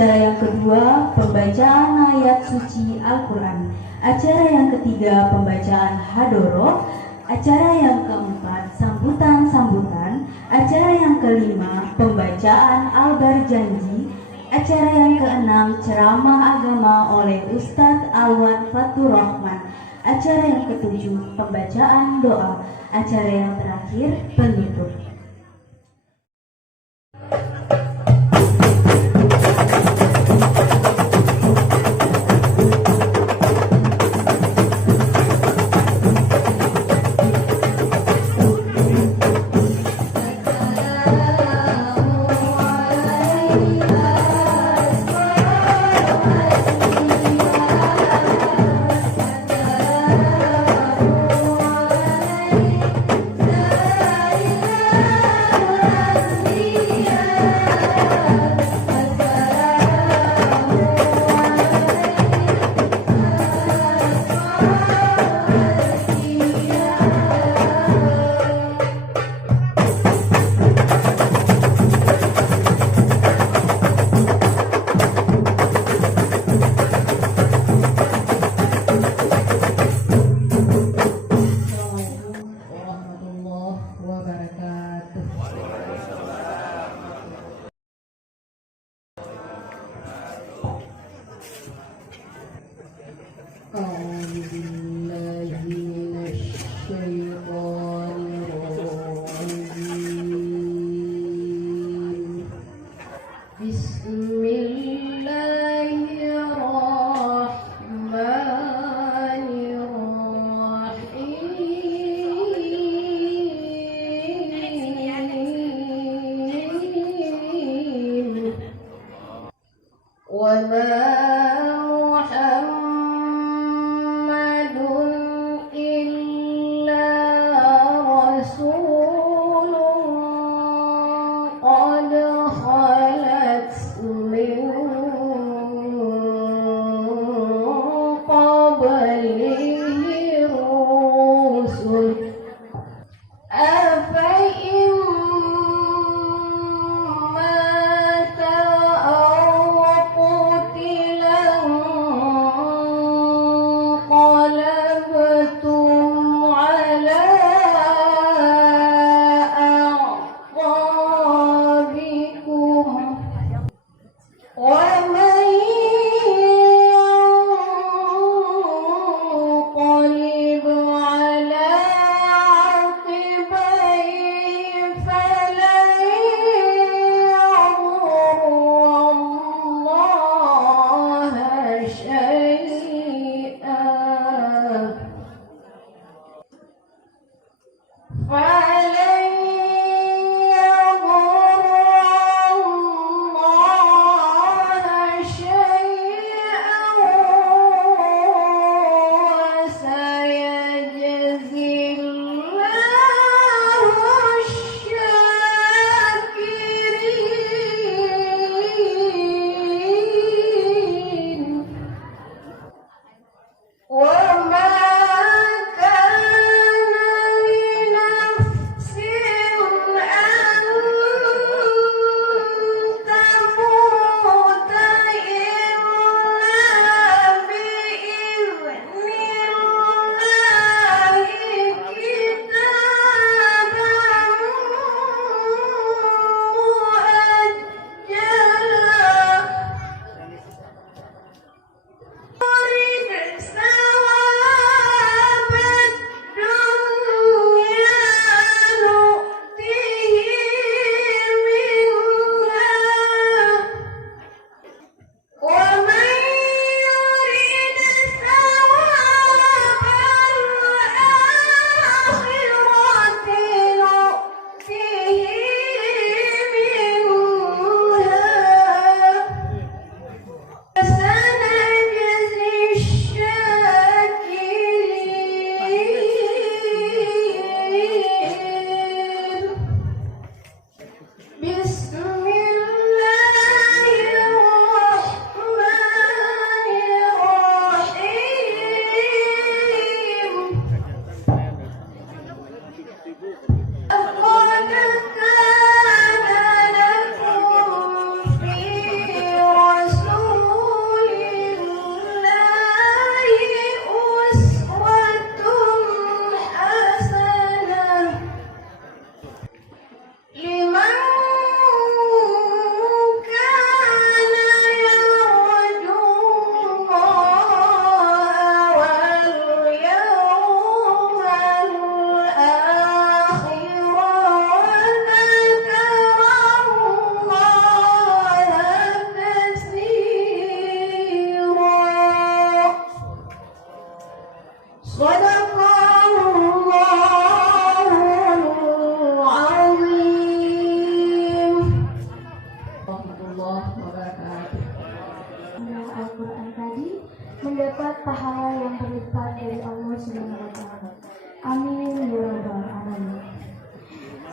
Acara yang kedua, pembacaan ayat suci Al-Quran. Acara yang ketiga, pembacaan Hadoroh. Acara yang keempat, sambutan-sambutan. Acara yang kelima, pembacaan Al-Barjanji. Acara yang keenam, ceramah agama oleh Ustadz Alwan Fatur Rahman. Acara yang ketujuh, pembacaan doa. Acara yang terakhir, penutup.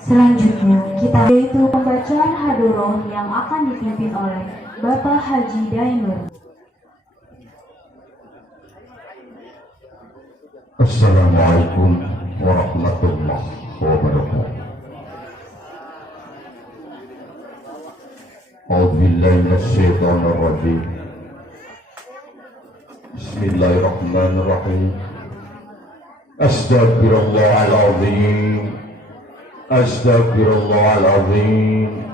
Selanjutnya kita yaitu pembacaan hadoroh yang akan dipimpin oleh Bapak Haji Dainur. Assalamualaikum warahmatullahi wabarakatuh. A'udzubillahi minasyaitonir rajim. Bismillahirrahmanirrahim. Astaghfirullahaladzim. Astaghfirullahaladzim.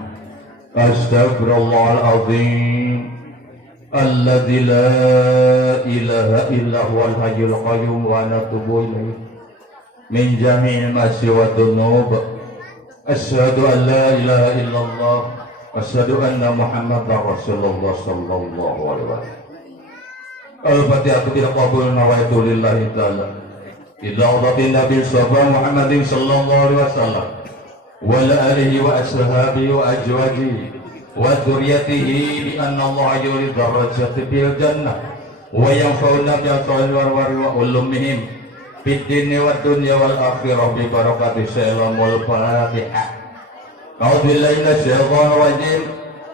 Astaghfirullahaladzim. Alladzi la ilaha illa huwal hayyul qayyum wa natubu ilaihi min jami'il ma'asi wa dzunub. Asyhadu an la ilaha illallah wa asyhadu anna Muhammadar Rasulullah sallallahu alaihi wasallam. Al-Fatihah ila qabul nawaitu lillahi ta'ala ila radin Nabi sallallahu Muhammadin sallallahu alaihi wasallam wa ala alihi wa ashabihi wa ajwajihi wa dzurriyyatihi bi anna Allah yuridu darajati fil jannah wa yanfa'una bi atwal wa ulumihim fid dini wad dunya wal akhirah bi barakati salamul Fatihah. A'udzu billahi minasyaitonir rajim.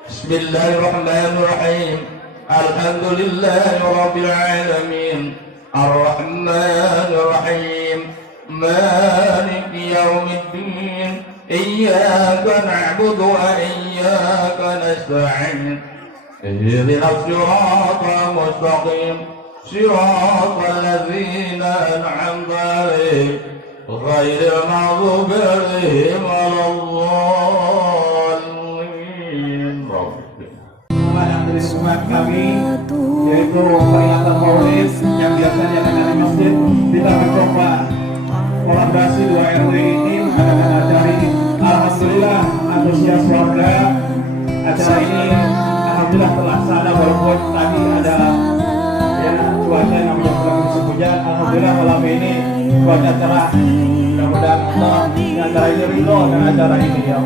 Bismillahirrahmanirrahim. Alhamdulillahi rabbil alamin. Ar-Rahmanir Rahim. Maliki yaumiddin. Iyyaka na'budu wa iyyaka nasta'in. Ihdinas siratal mustaqim. Siratal ladzina an'amta 'alaihim ghairil maghdubi 'alaihim waladdallin. Yang dari semangat kami yaitu peringatan Maulid yang biasanya ada di masjid, kita mencoba kolaborasi 2 RW ini mengadakan acara ini. Alhamdulillah antusias warga acara ini alhamdulillah terlaksana walaupun tadi ada cuaca yang menyebabkan musim hujan. Alhamdulillah malam ini cuaca cerah. Mudah-mudahan Allah di acara ini ridho dan acara ini ya.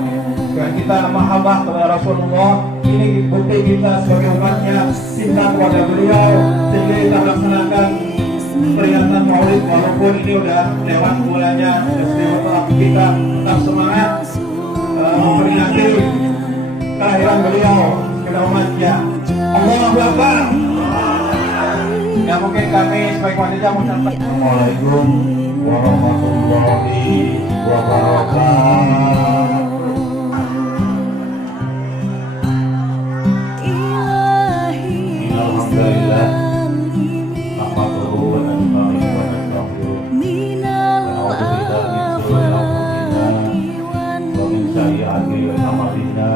Dan kita mahabbah kepada Rasulullah. Ini bukti kita sebagai umatnya cinta kepada beliau sehingga kita laksanakan peringatan Maulid walaupun ini udah lewat mulanya. Tapi kita tetap semangat memperingati kelahiran beliau kepada umatnya. Allahu Akbar. Ya mungkin kami sebagai wanita mengucapkan Assalamualaikum warahmatullahi wabarakatuh. Alhamdulillah. Nahmaduhu wa nasta'inuhu wa nastaghfiruh. Na'udzubillahi min shururi anfusina wa min sayyi'ati a'malina.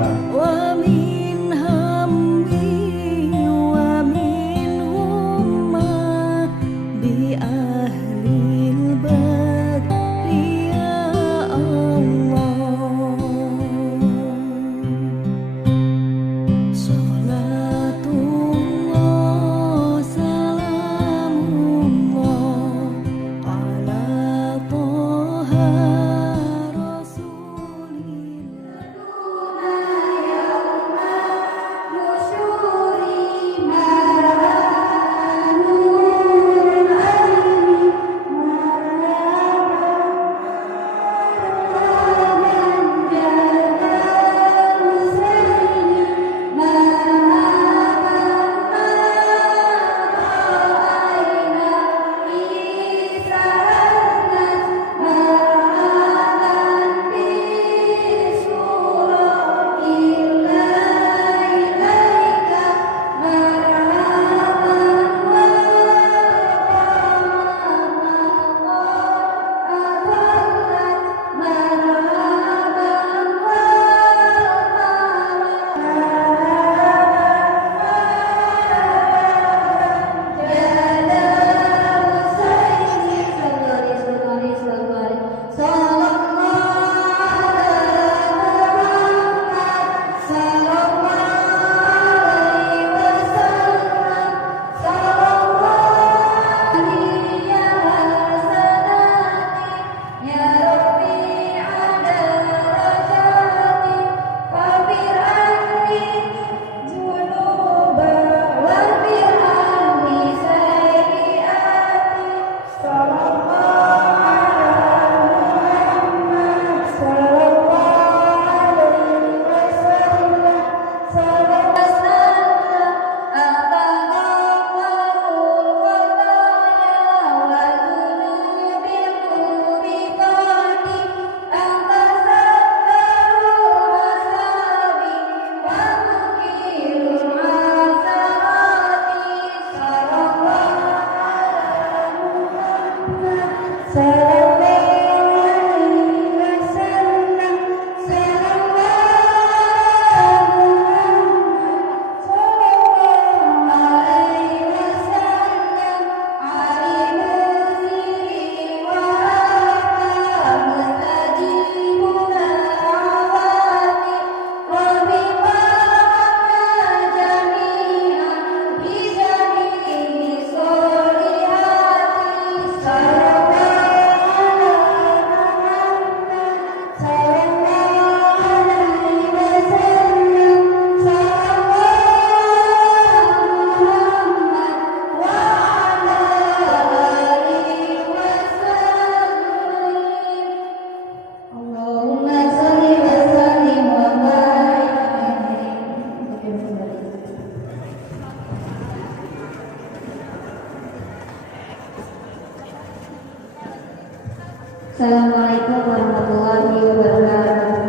Assalamualaikum warahmatullahi wabarakatuh.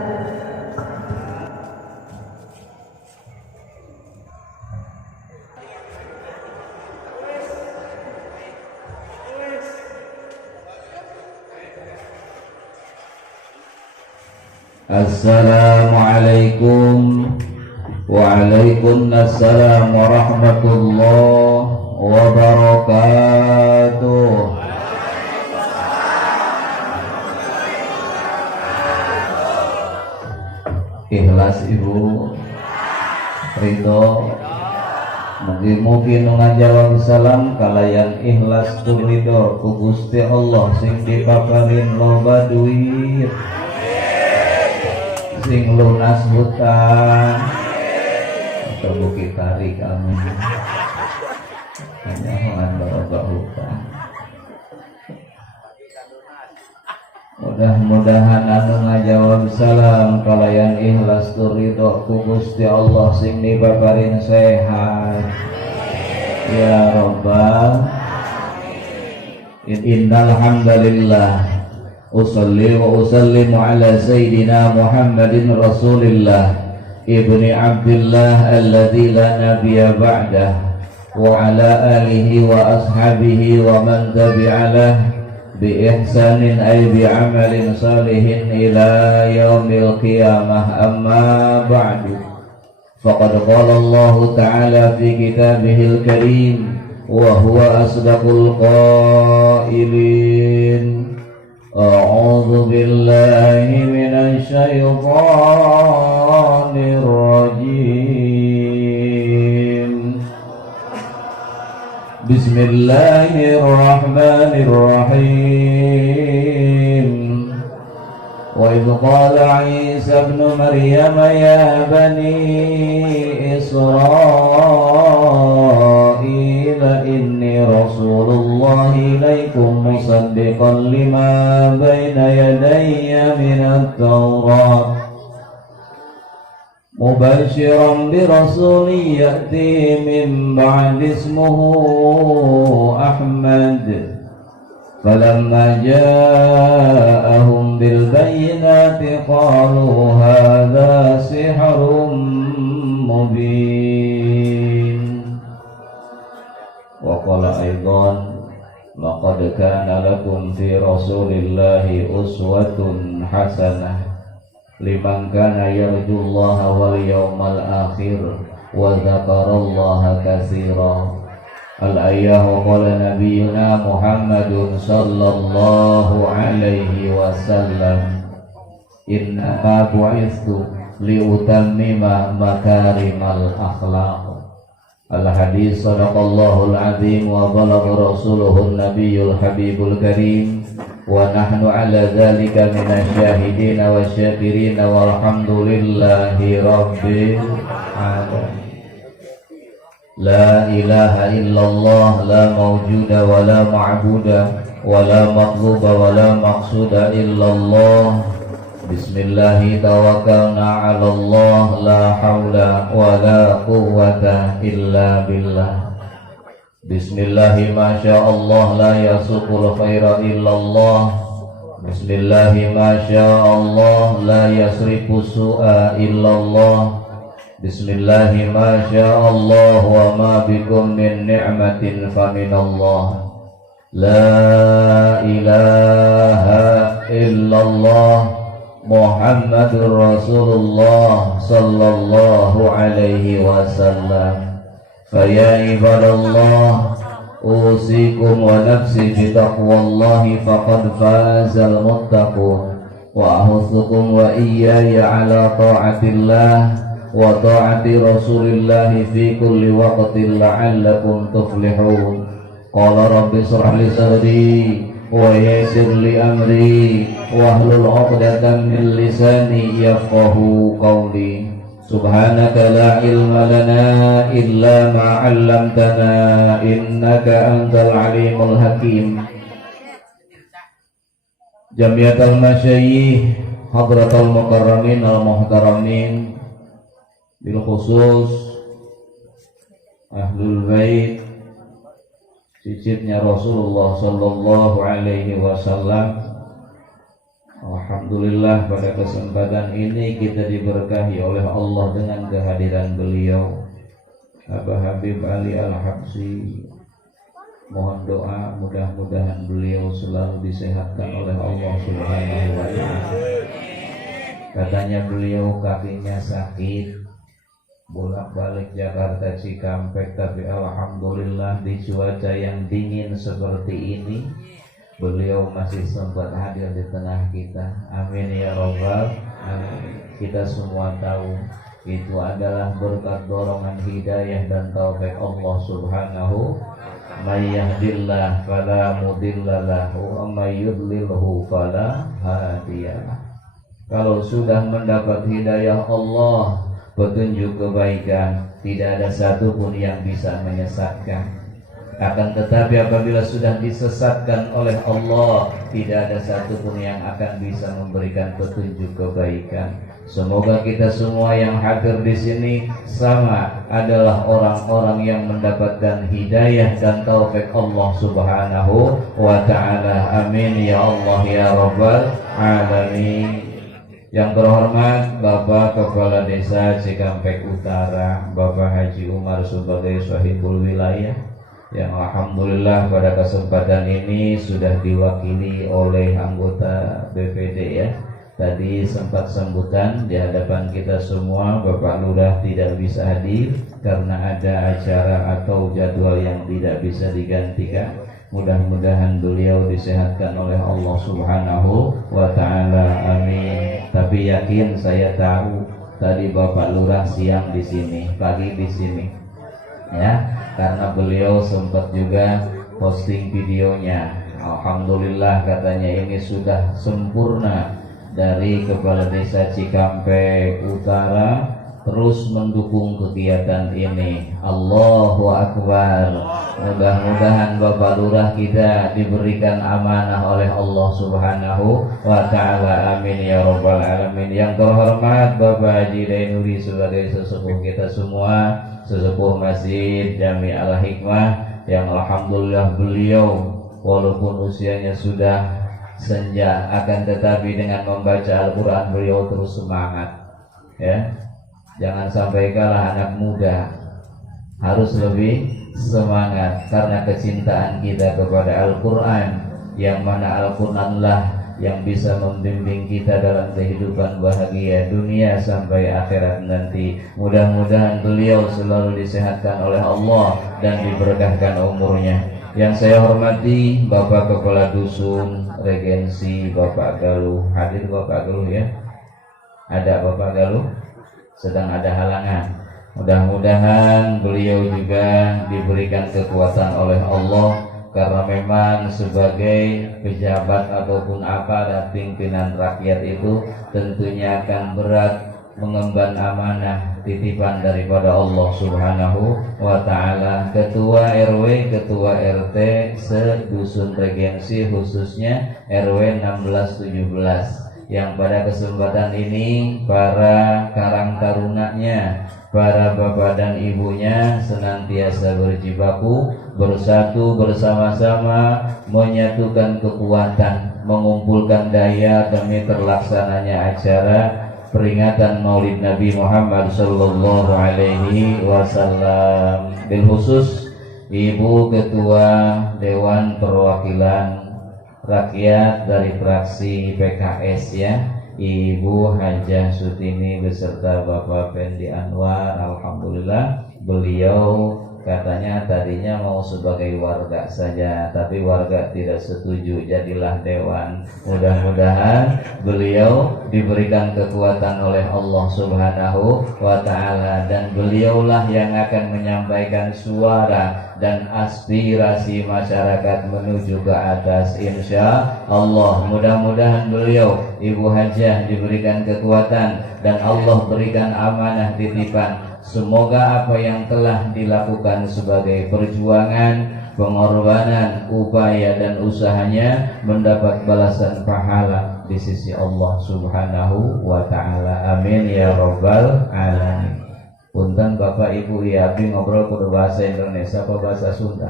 Assalamualaikum Waalaikumsalam warahmatullahi wabarakatuh. Ikhlas ibu ridho mugi-mugi nu ngajawab salam kalayan ikhlas tu ridho ku Gusti Allah sing dipaparin loba duit sing lunas hutang terbukti tarik amin jangan barokah hutang. Mudah-mudahan anu ngajawab salam kalayan ikhlas tu ridho ku Gusti Allah sing dipaparin sehat ya rabbal innal hamdalillah usalli wa usallimu ala sayyidina Muhammadin rasulillah ibni Abdillah alladzi la nabiyya ba'dah wa ala alihi wa ashabihi wa man tabi'alah بإحسان أي بعمل صالح إلى يوم القيامة أما بعد فقد قال الله تعالى في كتابه الكريم وهو أصدق القائلين أعوذ بالله من الشيطان الرجيم Bismillahirrahmanirrahim. Wa idh qala Isa ibn Maryam ya bani Israil inni rasulullah ilaikum musaddiqan lima baina yadayya minat Taurat mubashiran birasuli ya'ti min ba'di ismuhu Ahmad falamma ja'ahum bil bayyinati qalu hadha sihrun mubin wa qala aidan laqad kana lakum fi rasulillahi uswatun hasanah liman kana yarjullaha wal yawmal akhir wa dzakarallaha katsira. Al-ayah wa qala nabiyuna Muhammadun sallallahu alaihi wasallam innama bu'ithu liutammima makarimal akhlaq. Al-hadis sadaqallahul azim wa balagha rasuluhun nabiyyul habibul karim wa nahnu ala dzalika minasyahidin wa syakirin walhamdulillahi rabbil alamin. La ilaha illallah la mawjuda wa la ma'buda wa la maqluba wa la maqsuda illallah. Bismillahi tawakkalna ala Allah la hawla wa la quwwata illa billah. Bismillahi masyaallah la yasuqul khaira illallah. Bismillahi masyaallah la yasrifu su'a illallah. Bismillahi masyaallah wa ma bikum min ni'matin faminallah. La ilaha Muhammadur Rasulullah sallallahu alaihi wasallam. Faya ibadallah, usikum wa nafsi bitaqwallahi faqad fazal muttaqun, wa ahuthukum wa iyaya ala ta'atillah wa ta'ati Rasulillah fi kulli waqtin la'allakum tuflihun. Qala rabbi shrah li sadri wa yassir li amri wahlul 'uqdatam min lisani yafqahu qawli. Subhanaka la ilma lana illa ma 'allamtana innaka antal alimul hakim. Jamiatul masyayikh, hadratul mukarramin al muhtaramin, bil khusus ahlul bait cicitnya Rasulullah sallallahu alaihi wasallam. Alhamdulillah, pada kesempatan ini kita diberkahi oleh Allah dengan kehadiran beliau Abah Habib Ali Al-Habsyi. Mohon doa, mudah-mudahan beliau selalu disehatkan oleh Allah Subhanahu wa ta'ala. Katanya beliau kakinya sakit, bolak-balik Jakarta Cikampek, tapi alhamdulillah di cuaca yang dingin seperti ini beliau masih sempat hadir di tengah kita. Amin ya rabbal alamin. Kita semua tahu itu adalah berkat dorongan hidayah dan taufik Allah Subhanahu. May yahdillah fala mudhillalah wa may yudlilhu fala hadiyalah. Kalau sudah mendapat hidayah Allah, petunjuk kebaikan, tidak ada satupun yang bisa menyesatkan. Akan tetapi apabila sudah disesatkan oleh Allah, tidak ada satupun yang akan bisa memberikan petunjuk kebaikan. Semoga kita semua yang hadir di sini sama adalah orang-orang yang mendapatkan hidayah dan taufik Allah Subhanahu wa ta'ala. Amin ya Allah ya rabbal alamin. Yang terhormat Bapak Kepala Desa Cikampek Utara, Bapak Haji Umar sebagai Sahibul Wilayah, yang alhamdulillah pada kesempatan ini sudah diwakili oleh anggota BPD ya. Tadi sempat sambutan di hadapan kita semua, Bapak Lurah tidak bisa hadir karena ada acara atau jadwal yang tidak bisa digantikan. Mudah-mudahan beliau disehatkan oleh Allah Subhanahu wa ta'ala. Amin. Tapi yakin saya tahu tadi Bapak Lurah siang di sini, pagi di sini. Ya, karena beliau sempat juga posting videonya. Alhamdulillah katanya ini sudah sempurna dari Kepala Desa Cikampek Utara terus mendukung kegiatan ini. Allahu Akbar. Mudah-mudahan Bapak Lurah kita diberikan amanah oleh Allah Subhanahu wa ta'ala. Amin ya rabbal alamin. Yang terhormat Bapak Haji Dainuri sebagai sesepuh kita semua, sesepuh Masjid Jami Al-Hikmah, yang alhamdulillah beliau walaupun usianya sudah senja, akan tetapi dengan membaca Al-Quran beliau terus semangat ya. Jangan sampai kalah anak muda, harus lebih semangat karena kecintaan kita kepada Al-Quran, yang mana Al-Quran lah yang bisa membimbing kita dalam kehidupan bahagia dunia sampai akhirat nanti. Mudah-mudahan beliau selalu disehatkan oleh Allah dan diberkahkan umurnya. Yang saya hormati Bapak Kepala Dusun Regensi Bapak Galuh. Hadir Bapak Galuh ya? Ada Bapak Galuh? Sedang ada halangan. Mudah-mudahan beliau juga diberikan kekuatan oleh Allah, karena memang sebagai pejabat ataupun aparat pimpinan rakyat itu tentunya akan berat mengemban amanah titipan daripada Allah Subhanahu wa ta'ala. Ketua RW, ketua RT sedusun Regensi, khususnya RW 16-17, yang pada kesempatan ini para karang tarunanya, para bapak dan ibunya senantiasa berjibaku bersatu bersama-sama, menyatukan kekuatan, mengumpulkan daya demi terlaksananya acara peringatan Maulid Nabi Muhammad sallallahu alaihi wasallam. Bil khusus Ibu Ketua Dewan Perwakilan Rakyat dari fraksi PKS ya, Ibu Hajah Sutini beserta Bapak Pendi Anwar. Alhamdulillah beliau katanya tadinya mau sebagai warga saja, tapi warga tidak setuju, jadilah dewan. Mudah-mudahan beliau diberikan kekuatan oleh Allah Subhanahu wa Ta'ala, dan beliaulah yang akan menyampaikan suara dan aspirasi masyarakat menuju ke atas, insya Allah. Mudah-mudahan beliau, Ibu Hajah, diberikan kekuatan dan Allah berikan amanah titipan. Semoga apa yang telah dilakukan sebagai perjuangan, pengorbanan, upaya dan usahanya mendapat balasan pahala di sisi Allah Subhanahu wa Ta'ala. Amin ya rabbal alamin. Punten Bapak Ibu, ya abdi ngobrol kudu bahasa Indonesia apa bahasa Sunda?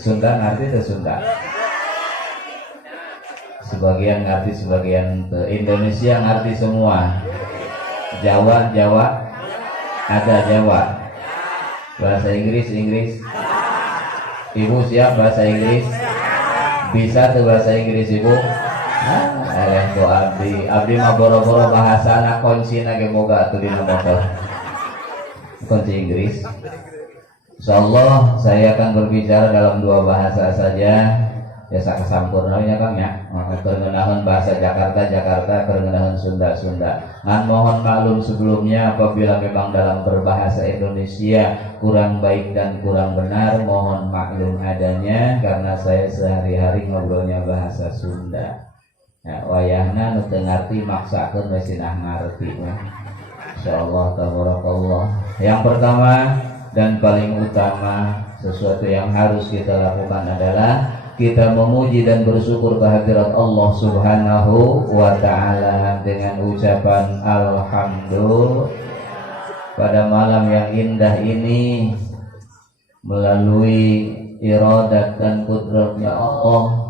Sunda ngerti atau Sunda? Sebagian ngerti, sebagian Indonesia ngerti semua. Jawa ada Jawa. Bahasa Inggris. Ibu siap bahasa Inggris? Bisa tuh bahasa Inggris Ibu? Bu abdi mah boro-boro bahasa anak kunci nage moga tuh dina motor. Kunci Inggris. Insyaallah saya akan berbicara dalam 2 bahasa saja. Ya sakesampurnanya Kang ya. Kerengenahan bahasa Jakarta, kerengenahan Sunda. Ngan mohon maklum sebelumnya apabila memang dalam berbahasa Indonesia kurang baik dan kurang benar, mohon maklum adanya karena saya sehari-hari ngobrolnya bahasa Sunda. Nah, wayahna nu teu ngarti maksakeun we sinah ngarti mah. Insyaallah tabarakallah. Yang pertama dan paling utama, sesuatu yang harus kita lakukan adalah kita memuji dan bersyukur kehadirat Allah Subhanahu wa Ta'ala dengan ucapan alhamdulillah. Pada malam yang indah ini, melalui iradat dan kudratnya Allah,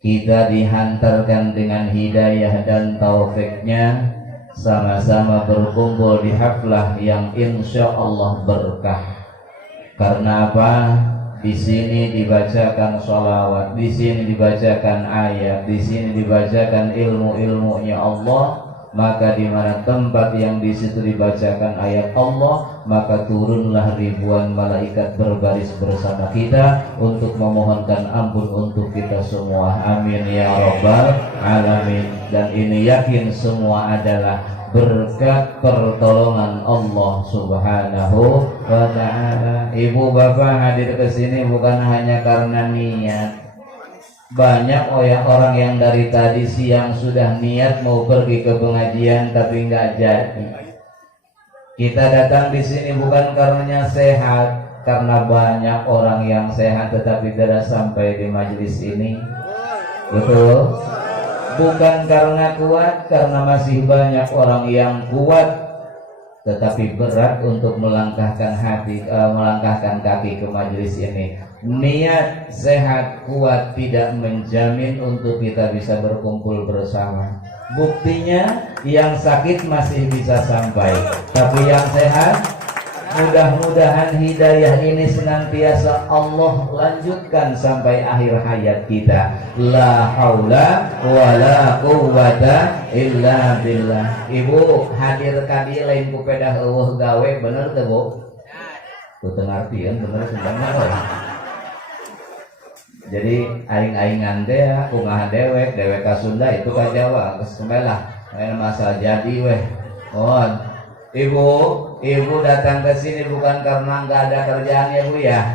kita dihantarkan dengan hidayah dan taufiknya sama-sama berkumpul di haflah yang insya Allah berkah. Karena apa? Di sini dibacakan sholawat, di sini dibacakan ayat, di sini dibacakan ilmu-ilmunya Allah. Maka di mana tempat yang di situ dibacakan ayat Allah, maka turunlah ribuan malaikat berbaris bersama kita untuk memohonkan ampun untuk kita semua. Amin ya rabbal alamin. Dan ini yakin semua adalah berkat pertolongan Allah Subhanahu wa Ta'ala. Ibu bapak hadir ke sini bukan hanya karena niat. Banyak orang yang dari tadi siang sudah niat mau pergi ke pengajian tapi nggak jadi. Kita datang di sini bukan karenanya sehat, karena banyak orang yang sehat tetapi tidak sampai di majelis ini. Betul? Bukan karena kuat, karena masih banyak orang yang kuat tetapi berat untuk melangkahkan kaki ke majelis ini. Niat sehat kuat tidak menjamin untuk kita bisa berkumpul bersama. Buktinya yang sakit masih bisa sampai, tapi yang sehat, mudah-mudahan hidayah ini senantiasa Allah lanjutkan sampai akhir hayat kita. La haula wala quwwata illa billah. Ibu hadir kadi lain ku pedah eueuh gawe, bener teu Bu? Ku teu ngartieun bener sebenarnya. Jadi aing-aingan teh kumaha dewek ka Sunda itu ka Jawa geus kemelah aya masalah jadi weh. Oh, Ibu datang ke sini bukan karena nggak ada kerjaan ya Bu ya.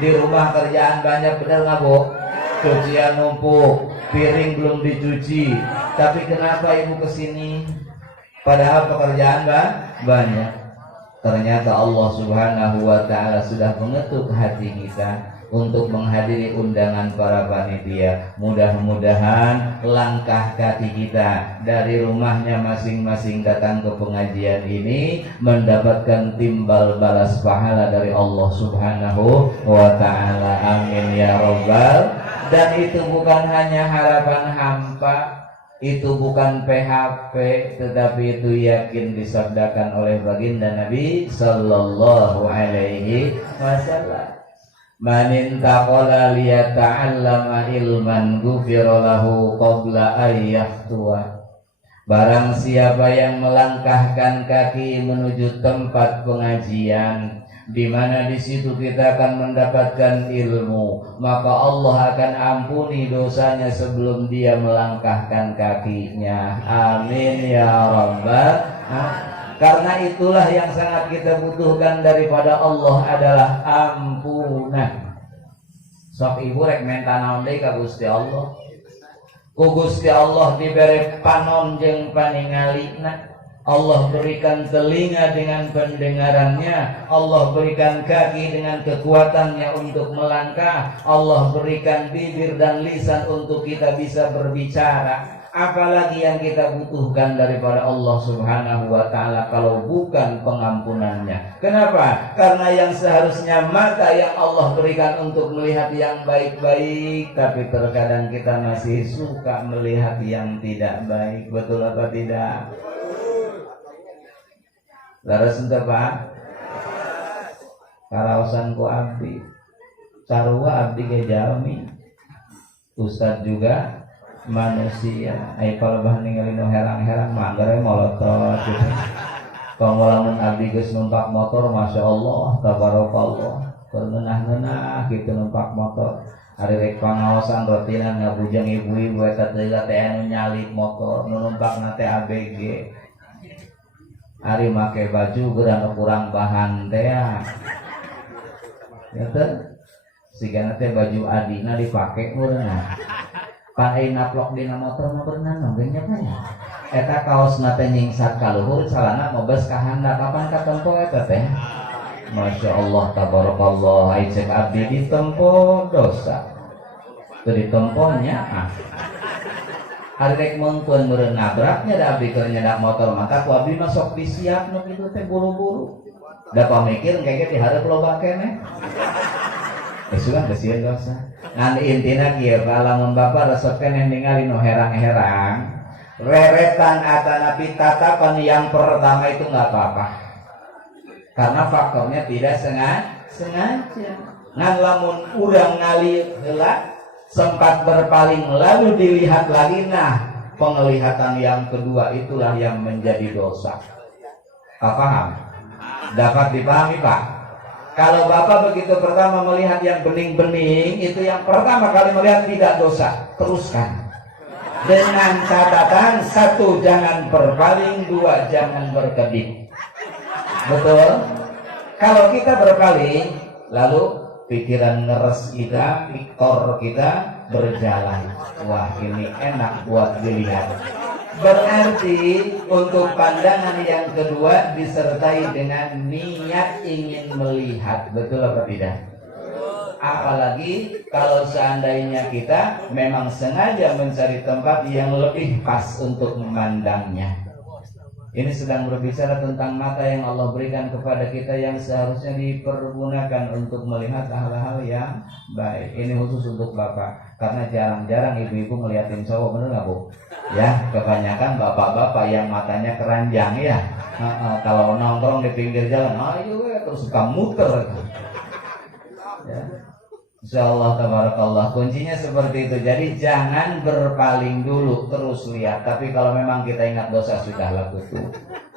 Di rumah kerjaan banyak, bener nggak Bu? Cucian numpuk, piring belum dicuci. Tapi kenapa Ibu ke sini? Padahal pekerjaan banyak. Ternyata Allah Subhanahu wa Ta'ala sudah mengetuk hati kita untuk menghadiri undangan para panitia. Mudah-mudahan langkah kaki kita dari rumahnya masing-masing datang ke pengajian ini mendapatkan timbal balas pahala dari Allah Subhanahu wa Ta'ala. Amin ya rabbal. Dan itu bukan hanya harapan hampa, itu bukan PHP, tetapi itu yakin disabdakan oleh baginda Nabi Sallallahu Alaihi Wasallam. Man intaqala liyata'allama ilman ghufira lahu qabla ayyahtuwa. Barang siapa yang melangkahkan kaki menuju tempat pengajian, di mana di situ kita akan mendapatkan ilmu, maka Allah akan ampuni dosanya sebelum dia melangkahkan kakinya. Amin ya rabbal alamin. Karena itulah yang sangat kita butuhkan daripada Allah adalah ampunan. Sok ibu rek minta naon deui ka Gusti Allah. Ku Gusti Allah diberi panon jeung paningalina. Allah berikan telinga dengan pendengarannya, Allah berikan kaki dengan kekuatannya untuk melangkah, Allah berikan bibir dan lisan untuk kita bisa berbicara. Apalagi yang kita butuhkan daripada Allah Subhanahu wa ta'ala kalau bukan pengampunannya. Kenapa? Karena yang seharusnya mata yang Allah berikan untuk melihat yang baik-baik, tapi terkadang kita masih suka melihat yang tidak baik. Betul apa tidak? Laras ente Pak? Karaosan ku abdi, sarua abdi ge jalmi, ustad juga manusia. Ai palebah ningali nu herang-herang mangga molotot gitu. Kalau lamun abdi geus numpak motor, masya Allah, tabarakallah, keunah-unah gitu numpak motor. Ari rek pangaosan rotinan ngabujang ibu-ibu eta teh anu nyalip motor, nu numpakna teh ABG. Ari make baju geura kurang bahan teh ya. Eta sigana teh baju adina dipake urang. Pan ai naplok dina motor mah berenang nongengnya mah ya. Eta kaosna teh nyingsat ka luhur, calana mobes ka handap. Kapan katempo eta teh? Masya Allah, tabarakallah. Ai cek abdi ditempo dosa. Teu ditemponya hari rek mengkeun meureun nabraknya da abdi keur nyedak motor maka ku abdi mah sok disiapna kitu teh buru-buru. Da pamikir engke di hareup loba keneh. Sugan geusieun dosa. Ngan intina kieu lamun Bapak resep keneh ningali nu herang-herang, reretan atanapi tatapan yang pertama itu enggak apa-apa. Karena faktornya tidak sengaja. Ngan lamun urang ngali heula sempat berpaling lalu dilihat lagi, nah penglihatan yang kedua itulah yang menjadi dosa. Paham? Dapat dipahami Pak? Kalau Bapak begitu pertama melihat yang bening-bening, itu yang pertama kali melihat tidak dosa, teruskan. Dengan catatan, 1 jangan berpaling, 2 jangan berkedip. Betul? Kalau kita berpaling, lalu pikiran ngeres kita, pikor kita berjalan. Wah, ini enak buat dilihat. Berarti untuk pandangan yang kedua disertai dengan niat ingin melihat. Betul apa tidak? Apalagi kalau seandainya kita memang sengaja mencari tempat yang lebih pas untuk memandangnya. Ini sedang berbicara tentang mata yang Allah berikan kepada kita yang seharusnya dipergunakan untuk melihat hal-hal yang baik. Ini khusus untuk Bapak, karena jarang-jarang ibu-ibu ngeliatin cowok, bener nggak Bu? Ya, kebanyakan bapak-bapak yang matanya keranjang ya. Kalau nongkrong di pinggir jalan, ayo terus suka muter. Ya. Insyaallah tabarakallah, kuncinya seperti itu. Jadi jangan berpaling dulu, terus lihat. Tapi kalau memang kita ingat dosa, sudahlah kutu.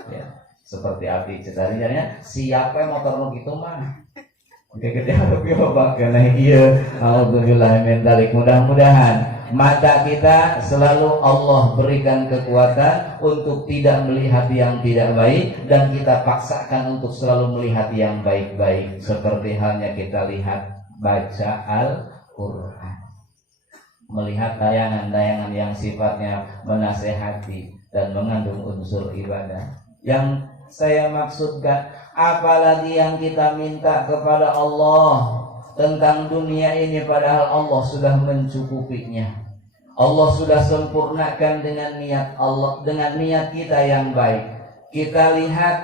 Ya, seperti abdi cetarinya, siapa motor nu kitu mah? Oke, kita harap ya Bapak kena iya. Alhamdulillah min dzalik. Mudah-mudahan mata kita selalu Allah berikan kekuatan untuk tidak melihat yang tidak baik, dan kita paksakan untuk selalu melihat yang baik-baik. Seperti halnya kita lihat baca Al-Quran, melihat tayangan-tayangan yang sifatnya menasehati dan mengandung unsur ibadah. Yang saya maksudkan, apalagi yang kita minta kepada Allah tentang dunia ini, padahal Allah sudah mencukupinya. Allah sudah sempurnakan dengan niat Allah, dengan niat kita yang baik. Kita lihat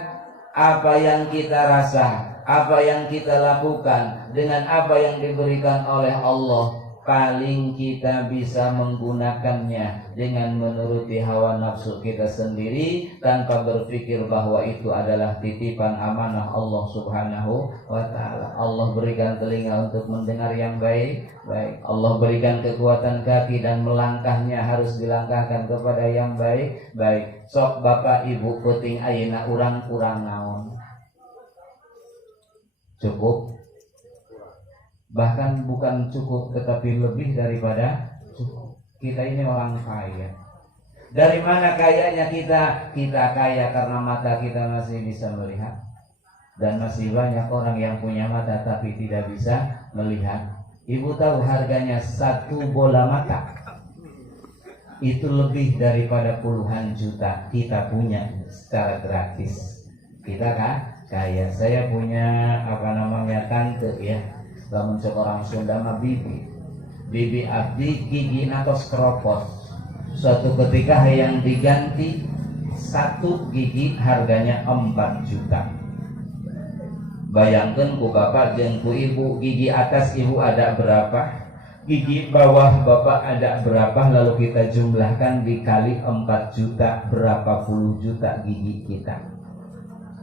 apa yang kita rasa, apa yang kita lakukan dengan apa yang diberikan oleh Allah. paling kita bisa menggunakannya dengan menuruti hawa nafsu kita sendiri tanpa berpikir bahwa itu adalah titipan amanah Allah Subhanahu wa ta'ala. Allah berikan telinga untuk mendengar yang baik. Allah berikan kekuatan kaki dan melangkahnya harus dilangkahkan kepada yang baik. Sok bapak ibu puting ayeuna urang kurang naon. Cukup. Bahkan bukan cukup tetapi lebih daripada cukup. Kita ini orang kaya. Dari mana kayanya kita? Kita kaya karena mata kita masih bisa melihat. Dan masih banyak orang yang punya mata tapi tidak bisa melihat. Ibu tahu harganya satu bola mata itu lebih daripada puluhan juta. Kita punya secara gratis. Kita kan kaya. Saya punya tante ya. Lamun cek orang Sunda mah bibi abdi gigi natos keropos. Suatu ketika yang diganti satu gigi harganya 4 juta. Bayangkan ku bapak jeung ku ibu, gigi atas ibu ada berapa, gigi bawah bapak ada berapa, lalu kita jumlahkan dikali 4 juta, berapa puluh juta gigi kita.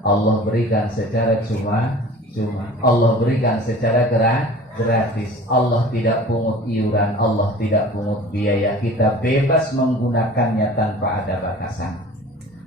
Allah berikan secara cuma. Allah berikan secara gratis. Allah tidak pungut iuran, Allah tidak pungut biaya. Kita bebas menggunakannya tanpa ada batasan.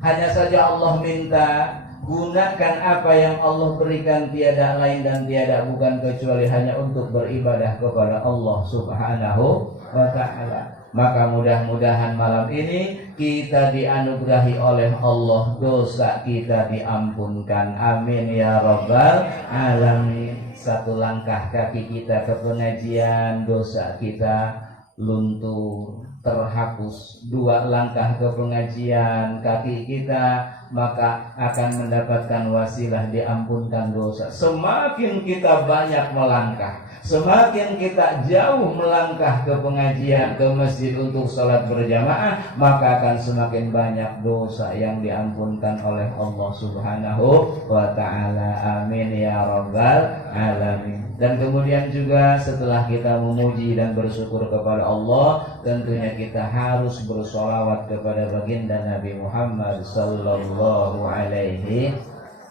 Hanya saja Allah minta gunakan apa yang Allah berikan, tiada lain dan tiada bukan kecuali hanya untuk beribadah kepada Allah Subhanahu wa ta'ala. Maka mudah-mudahan malam ini kita dianugerahi oleh Allah, dosa kita diampunkan. Amin ya rabbal alamin. Satu langkah kaki kita ke pengajian, dosa kita luntur, terhapus. 2 langkah ke pengajian kaki kita, maka akan mendapatkan wasilah diampunkan dosa. Semakin kita banyak melangkah, semakin kita jauh melangkah ke pengajian, ke masjid untuk sholat berjamaah, maka akan semakin banyak dosa yang diampunkan oleh Allah Subhanahu wa ta'ala. Amin ya rabbal alamin. Dan kemudian juga setelah kita memuji dan bersyukur kepada Allah, tentunya kita harus bersolawat kepada baginda Nabi Muhammad sallallahu alaihi.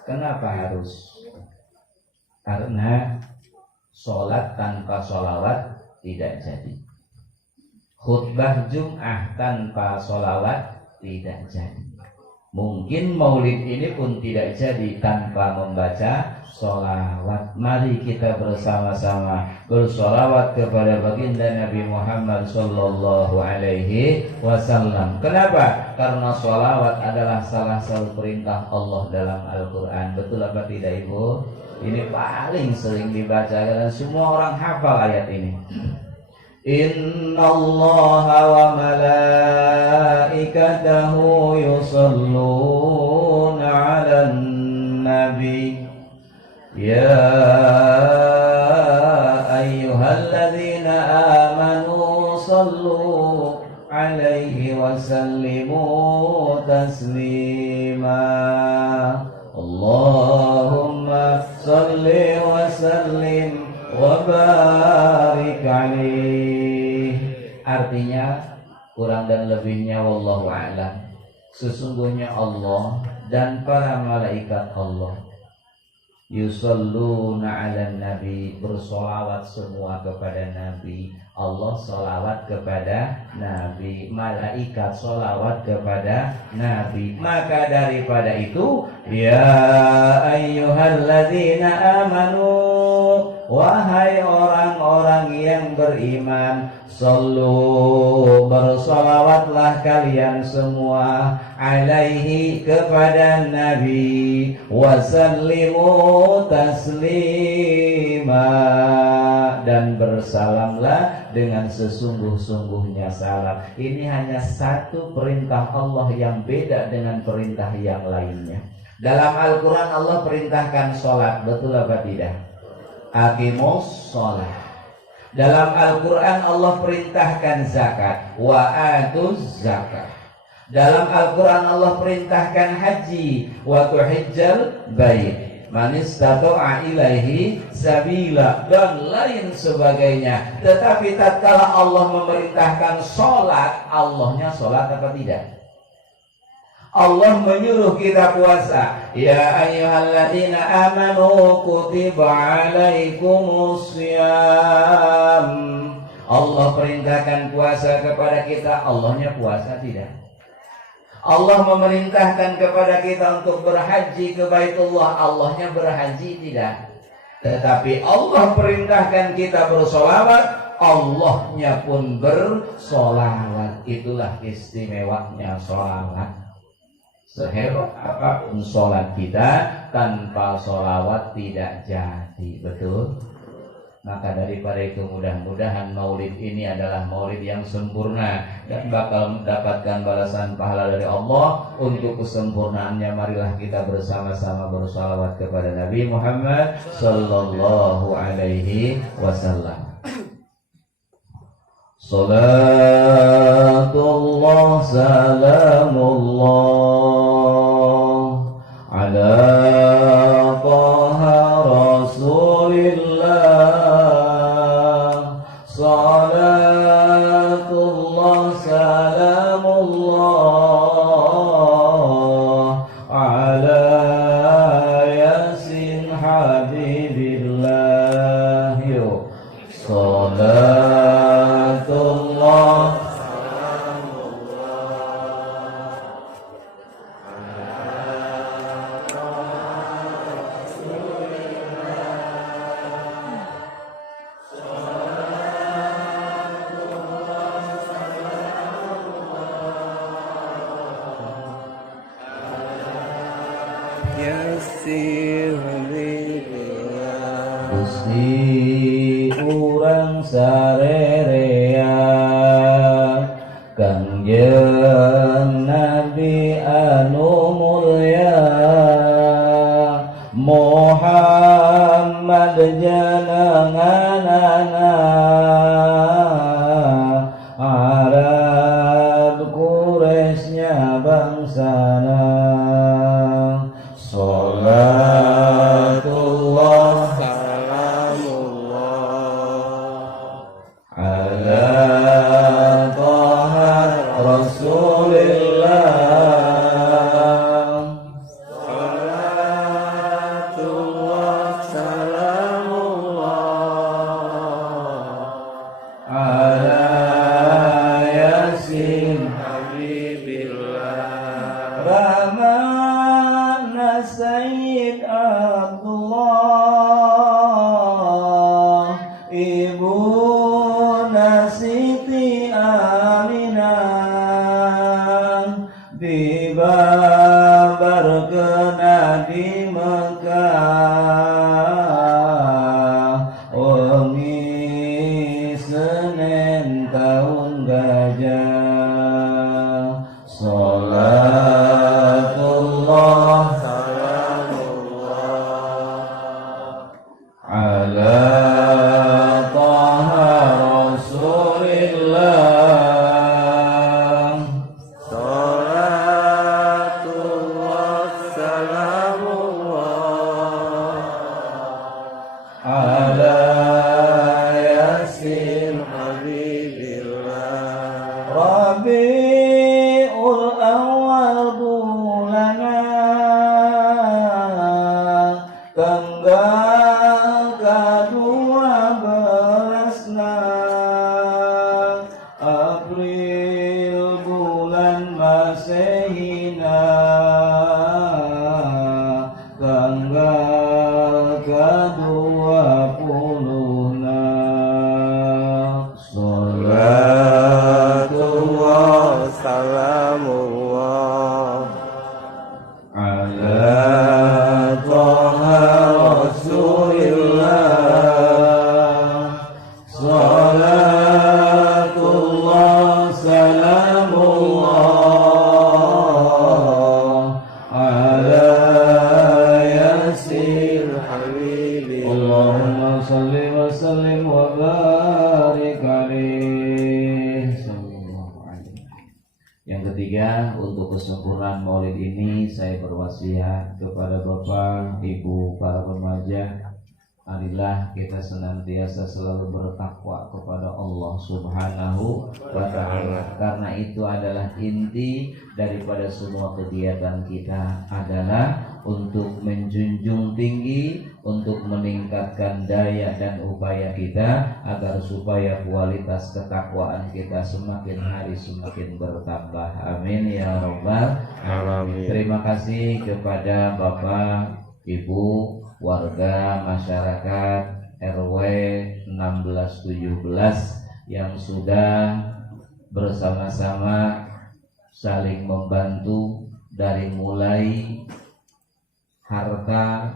Kenapa harus? Karena sholat tanpa sholawat tidak jadi. Khutbah Jum'ah tanpa sholawat tidak jadi. Mungkin maulid ini pun tidak jadi tanpa membaca sholawat. Mari kita bersama-sama bersolawat kepada baginda Nabi Muhammad sallallahu alaihi wasallam. Kenapa? Karena sholawat adalah salah satu perintah Allah dalam Al-Quran. Betul apa tidak Ibu? Ini paling sering dibaca dan semua orang hafal ayat ini. Inna Allaha wa malaikatahu yusalluna 'alan nabi ya ayyuhalladzina amanu sallu 'alaihi wa sallimu taslima. Allahumma salli wa sallim wa barik alaihi. Artinya kurang dan lebihnya wallahu a'lam. Sesungguhnya Allah dan para malaikat Allah yusalluna 'alan nabi, bersolawat semua kepada Nabi. Allah solawat kepada Nabi, malaikat solawat kepada Nabi. Maka daripada itu, ya ayyuhalladzina amanu, wahai orang-orang yang beriman, sallu, bersolawatlah kalian semua, alaihi, kepada Nabi, wasallimu taslima, dan bersalamlah dengan sesungguh-sungguhnya salam. Ini hanya satu perintah Allah yang beda dengan perintah yang lainnya. Dalam Al-Quran Allah perintahkan sholat, betul apa tidak? Aqimus sholat. Dalam Al-Quran Allah perintahkan zakat, wa atuz zakat. Dalam Al-Quran Allah perintahkan haji, wa tuhijjal bait. manis tato'a ilaihi sabila dan lain sebagainya. Tetapi tatkala Allah memerintahkan sholat, Allahnya sholat apa tidak? Allah menyuruh kita puasa. Ya ayyuhalladzina amanu kutiba alaikumus syiyam. Allah perintahkan puasa kepada kita, Allahnya puasa tidak? Allah memerintahkan kepada kita untuk berhaji ke Baitullah, Allahnya berhaji tidak? Tetapi Allah perintahkan kita bersolawat, Allahnya pun bersolawat. Itulah istimewanya solawat. Sehebat apapun sholat kita, tanpa sholawat tidak jadi, betul? Maka daripada itu mudah-mudahan maulid ini adalah maulid yang sempurna dan bakal mendapatkan balasan pahala dari Allah. Untuk kesempurnaannya marilah kita bersama-sama bersalawat kepada Nabi Muhammad sallallahu alaihi wasallam. Salatullah salamullah ala taha rasulillah. Salatullah salamullah ala yasin habibillah. Yuk salatullah Gusti urang sarerea Kangjeng Nabi anu mulya Muhammad jananganana Arab Quraisynya bangsana Salatullah ala taha rasulillah. Salatullah salamullah ala yasin habibillah. Ramana Sayyid Abdullah Ibu Siti Aminah dibabarkeun di Mekah wengi Senin tahun gajah. Salatullah ala taha rasulillah. Salatullah salamullah ala yasin habibillah. Rabiul awal bulana tanggal ke-12 April bulan Masehina tanggal ke-20 Salatullah ketiga, untuk kesempurnaan Maulid ini saya berwasiat kepada Bapak, Ibu, para remaja, marilah kita senantiasa selalu bertakwa kepada Allah Subhanahu wa Ta'ala, karena itu adalah inti daripada semua kegiatan kita, adalah untuk menjunjung tinggi, untuk meningkatkan daya dan upaya kita agar supaya kualitas ketakwaan kita semakin hari semakin bertambah. Amin ya rabbal alamin. Terima kasih kepada Bapak, Ibu, warga masyarakat RW 1617 yang sudah bersama-sama saling membantu dari mulai harta,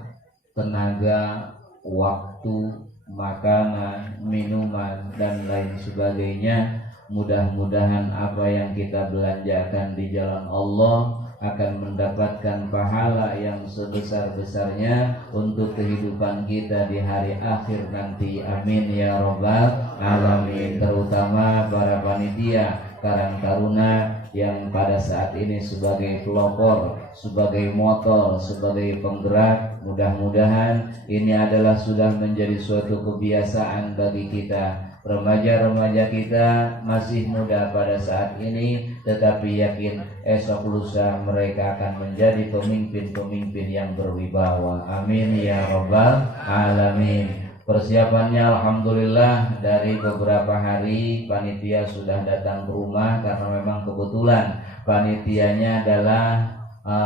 tenaga, waktu, makanan, minuman, dan lain sebagainya. Mudah-mudahan apa yang kita belanjakan di jalan Allah akan mendapatkan pahala yang sebesar-besarnya untuk kehidupan kita di hari akhir nanti. Amin ya rabbal alamin. Terutama para panitia Karang Taruna yang pada saat ini sebagai pelopor, sebagai motor, sebagai penggerak. Mudah-mudahan ini adalah sudah menjadi suatu kebiasaan bagi kita. Remaja-remaja kita masih muda pada saat ini, tetapi yakin esok lusa mereka akan menjadi pemimpin-pemimpin yang berwibawa. Amin ya rabbal alamin. Persiapannya alhamdulillah dari beberapa hari panitia sudah datang ke rumah, karena memang kebetulan panitianya adalah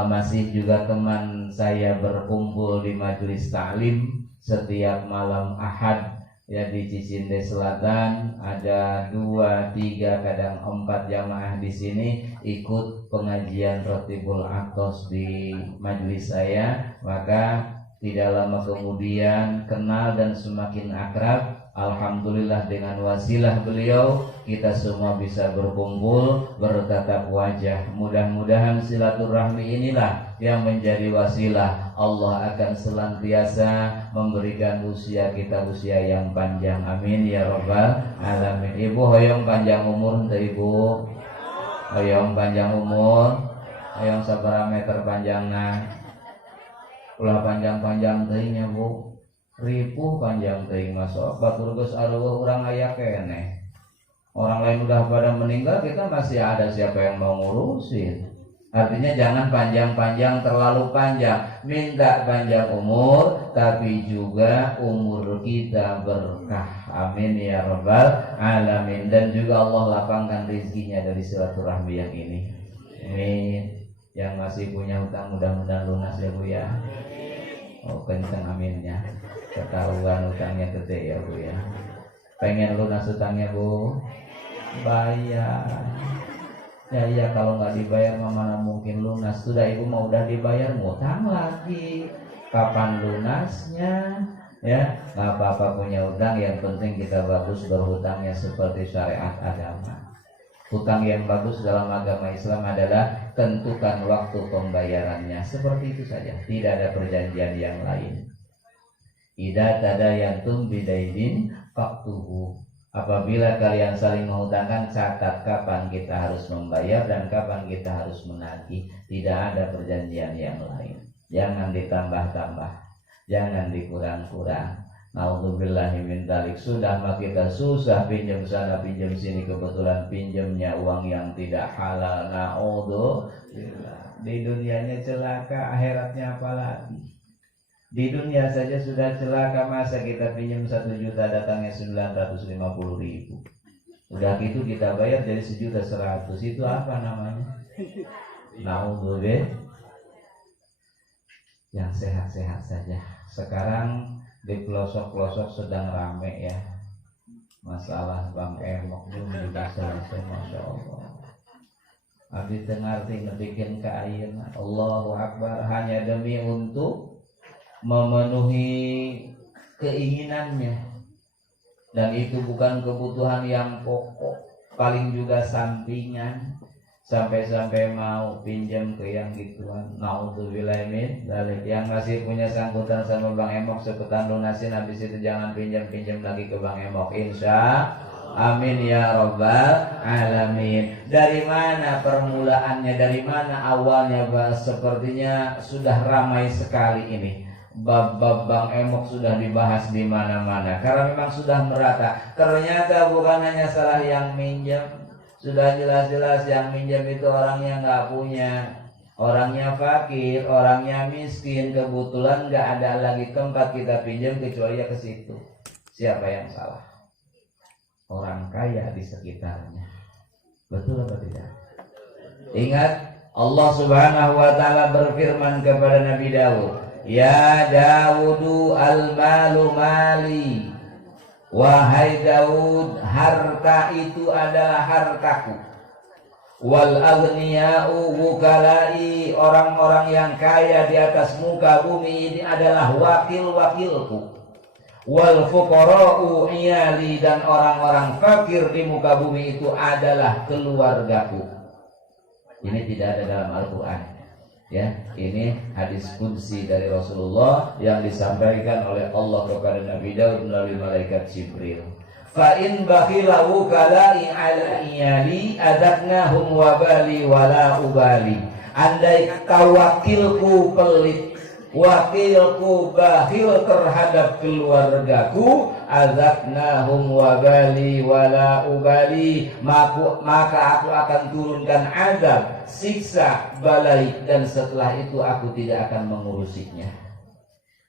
masih juga teman saya berkumpul di majelis taklim setiap malam Ahad. Ya, di Cisinde Selatan ada 2, 3, kadang 4 jamaah di sini ikut pengajian Rotibul Atos di majelis saya. Maka tidak lama kemudian kenal dan semakin akrab. Alhamdulillah dengan wasilah beliau kita semua bisa berkumpul, bertatap wajah. Mudah-mudahan silaturahmi inilah yang menjadi wasilah. Allah akan senantiasa memberikan usia kita usia yang panjang. Amin ya rabbal alamin. Ibu hoyong panjang umur untuk ibu. Hoyong panjang umur. Hoyong sabaraha meter panjangna. Ulah panjang-panjang teuingnya Bu. Ripuh panjang teuing masuk batur geus areueuh urang aya keneh. Orang lain udah pada meninggal, kita masih ada siapa yang mau ngurusin. Artinya jangan panjang-panjang terlalu panjang. Minta panjang umur, tapi juga umur kita berkah. Amin ya rabbal alamin. Dan juga Allah lapangkan rezekinya dari silaturahmi yang ini. Amin. Yang masih punya hutang mudah-mudahan lunas ya Bu ya. Oh kenceng aminnya. Ketahuan hutangnya gede ya Bu ya. Pengen lunas hutangnya Bu? Bayar. Ya iya, kalau nggak dibayar mana mungkin lunas. Sudah ibu mau udah dibayar, ngutang lagi. Kapan lunasnya? Ya nggak apa-apa punya hutang, yang penting kita bagus berhutangnya seperti syariat agama. Hutang yang bagus dalam agama Islam adalah tentukan waktu pembayarannya. Seperti itu saja, tidak ada perjanjian yang lain. Idza tadayantum bidainin faqtuhu. Apabila kalian saling menghutangkan, catat kapan kita harus membayar dan kapan kita harus menagih. Tidak ada perjanjian yang lain. Jangan ditambah-tambah, jangan dikurang-kurang. Nauzubillahi min dzalik. Sudah mah kita susah pinjam sana pinjam sini, kebetulan pinjamnya uang yang tidak halal. Naudzubillah. Di dunianya celaka, akhiratnya apalagi. Di dunia saja sudah celaka, masa kita pinjam 1 juta datangnya 950.000. Udah gitu kita bayar jadi 1.100.000. Itu apa namanya? Naudzubillah. Yang sehat-sehat saja. Sekarang di pelosok-pelosok sedang rame ya masalah Bang Emok juga selesai, masya Allah. Abdi tengarti ngebikin kain Allahu Akbar hanya demi untuk memenuhi keinginannya, dan itu bukan kebutuhan yang pokok, paling juga sampingan. Sampai-sampai mau pinjam ke yang gituan. Naudzubillah min dzalik. Yang masih punya sangkutan sama Bang Emok sepetan lunasin, habis itu jangan pinjam lagi ke Bang Emok, insya Amin ya rabbal alamin. Dari mana permulaannya, dari mana awalnya, Pak? Sepertinya sudah ramai sekali ini. Bab-bab Bang Emok sudah dibahas di mana-mana karena memang sudah merata. Ternyata bukan hanya salah yang minjam, sudah jelas-jelas yang minjam itu orangnya nggak punya, orangnya fakir, orangnya miskin. Kebetulan nggak ada lagi tempat kita pinjam kecuali ya ke situ. Siapa yang salah? Orang kaya di sekitarnya. Betul atau tidak? Ingat Allah Subhanahu wa taala berfirman kepada Nabi Daud, "Ya Dawudu al-malu mali." Wahai Daud, harta itu adalah hartaku. Wal aghniya'u wukalai, orang-orang yang kaya di atas muka bumi ini adalah wakil-wakilku. Wal fuqara'u iyali, dan orang-orang fakir di muka bumi itu adalah keluargaku. Ini tidak ada dalam Al-Qur'an. Ya, ini hadis qudsi dari Rasulullah yang disampaikan oleh Allah kepada Nabi Daud melalui malaikat Jibril. Fa in bakhila wukalai ala iyali adaknahum wabali wala ubali. Andai tawakilku pelit, wakilku bakhil terhadap keluargaku, azabnahum wabali wala ubali, maka aku akan turunkan azab, siksa, balai, dan setelah itu aku tidak akan mengurusinya.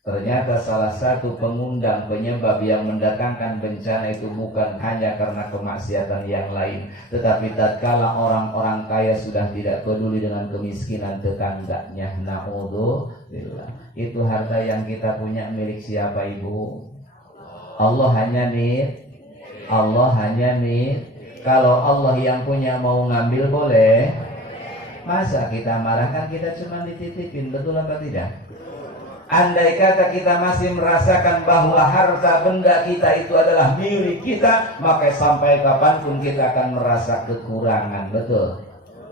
Ternyata salah satu pengundang penyebab yang mendatangkan bencana itu bukan hanya karena kemaksiatan yang lain, tetapi tatkala orang-orang kaya sudah tidak peduli dengan kemiskinan tetangganya. Na'udzubillah. Itu harta yang kita punya milik siapa, Ibu? Allah hanya nih. Kalau Allah yang punya mau ngambil boleh. Masa kita marah? Kan kita cuma dititipin, betul apa tidak? Andai kata kita masih merasakan bahwa harta benda kita itu adalah milik kita, maka sampai kapanpun kita akan merasa kekurangan, betul.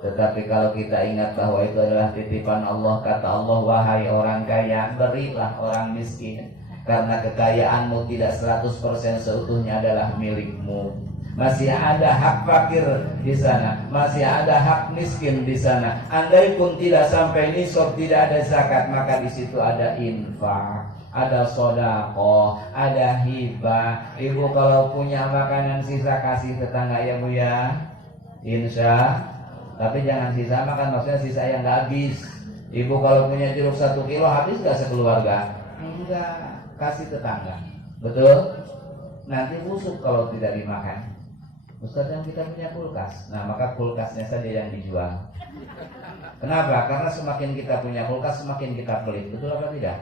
Tetapi kalau kita ingat bahwa itu adalah titipan Allah, kata Allah, wahai orang kaya, berilah orang miskin, karena kekayaanmu tidak 100% seutuhnya adalah milikmu. Masih ada hak fakir di sana, masih ada hak miskin di sana. Andai pun tidak sampai nisab, tidak ada zakat, maka di situ ada infak, ada sedekah, ada hibah. Ibu kalau punya makanan sisa kasih tetangga ya Bu ya, insya. Tapi jangan sisa makan, maksudnya sisa yang nggak habis. Ibu kalau punya jeruk 1 kilo habis nggak sekeluarga? Enggak, kasih tetangga. Betul? Nanti busuk kalau tidak dimakan. Ustaz, yang kita punya kulkas, nah maka kulkasnya saja yang dijual. Kenapa? Karena semakin kita punya kulkas, semakin kita pelit. Betul apa tidak?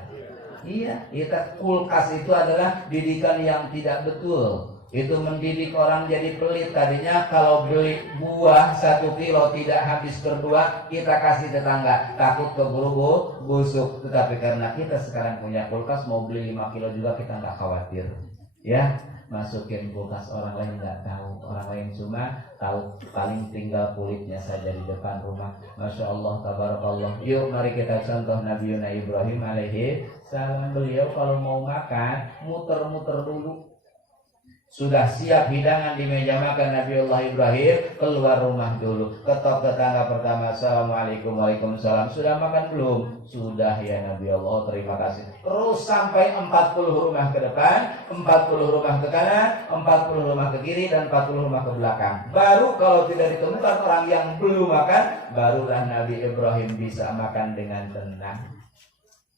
Iya, kulkas itu adalah didikan yang tidak betul. Itu mendidik orang jadi pelit. Tadinya kalau beli buah 1 kilo tidak habis berdua, kita kasih tetangga, takut keburu busuk. Tetapi karena kita sekarang punya kulkas, mau beli 5 kilo juga kita nggak khawatir. Ya, masukin kulkas, orang lain nggak tahu, orang lain cuma tahu paling tinggal kulitnya saja di depan rumah. Masya Allah, tabarakallah. Yuk mari kita contoh Nabi Ibrahim alaihi salam. Beliau kalau mau makan muter-muter dulu. Sudah siap hidangan di meja makan Nabiullah Ibrahim, keluar rumah dulu, ketok tetangga pertama, assalamualaikum, waalaikumsalam. Sudah makan belum? Sudah ya Nabi Allah, terima kasih. Terus sampai 40 rumah ke depan, 40 rumah ke kanan, 40 rumah ke kiri, dan 40 rumah ke belakang. Baru kalau tidak ditemukan orang yang belum makan, barulah Nabi Ibrahim bisa makan dengan tenang.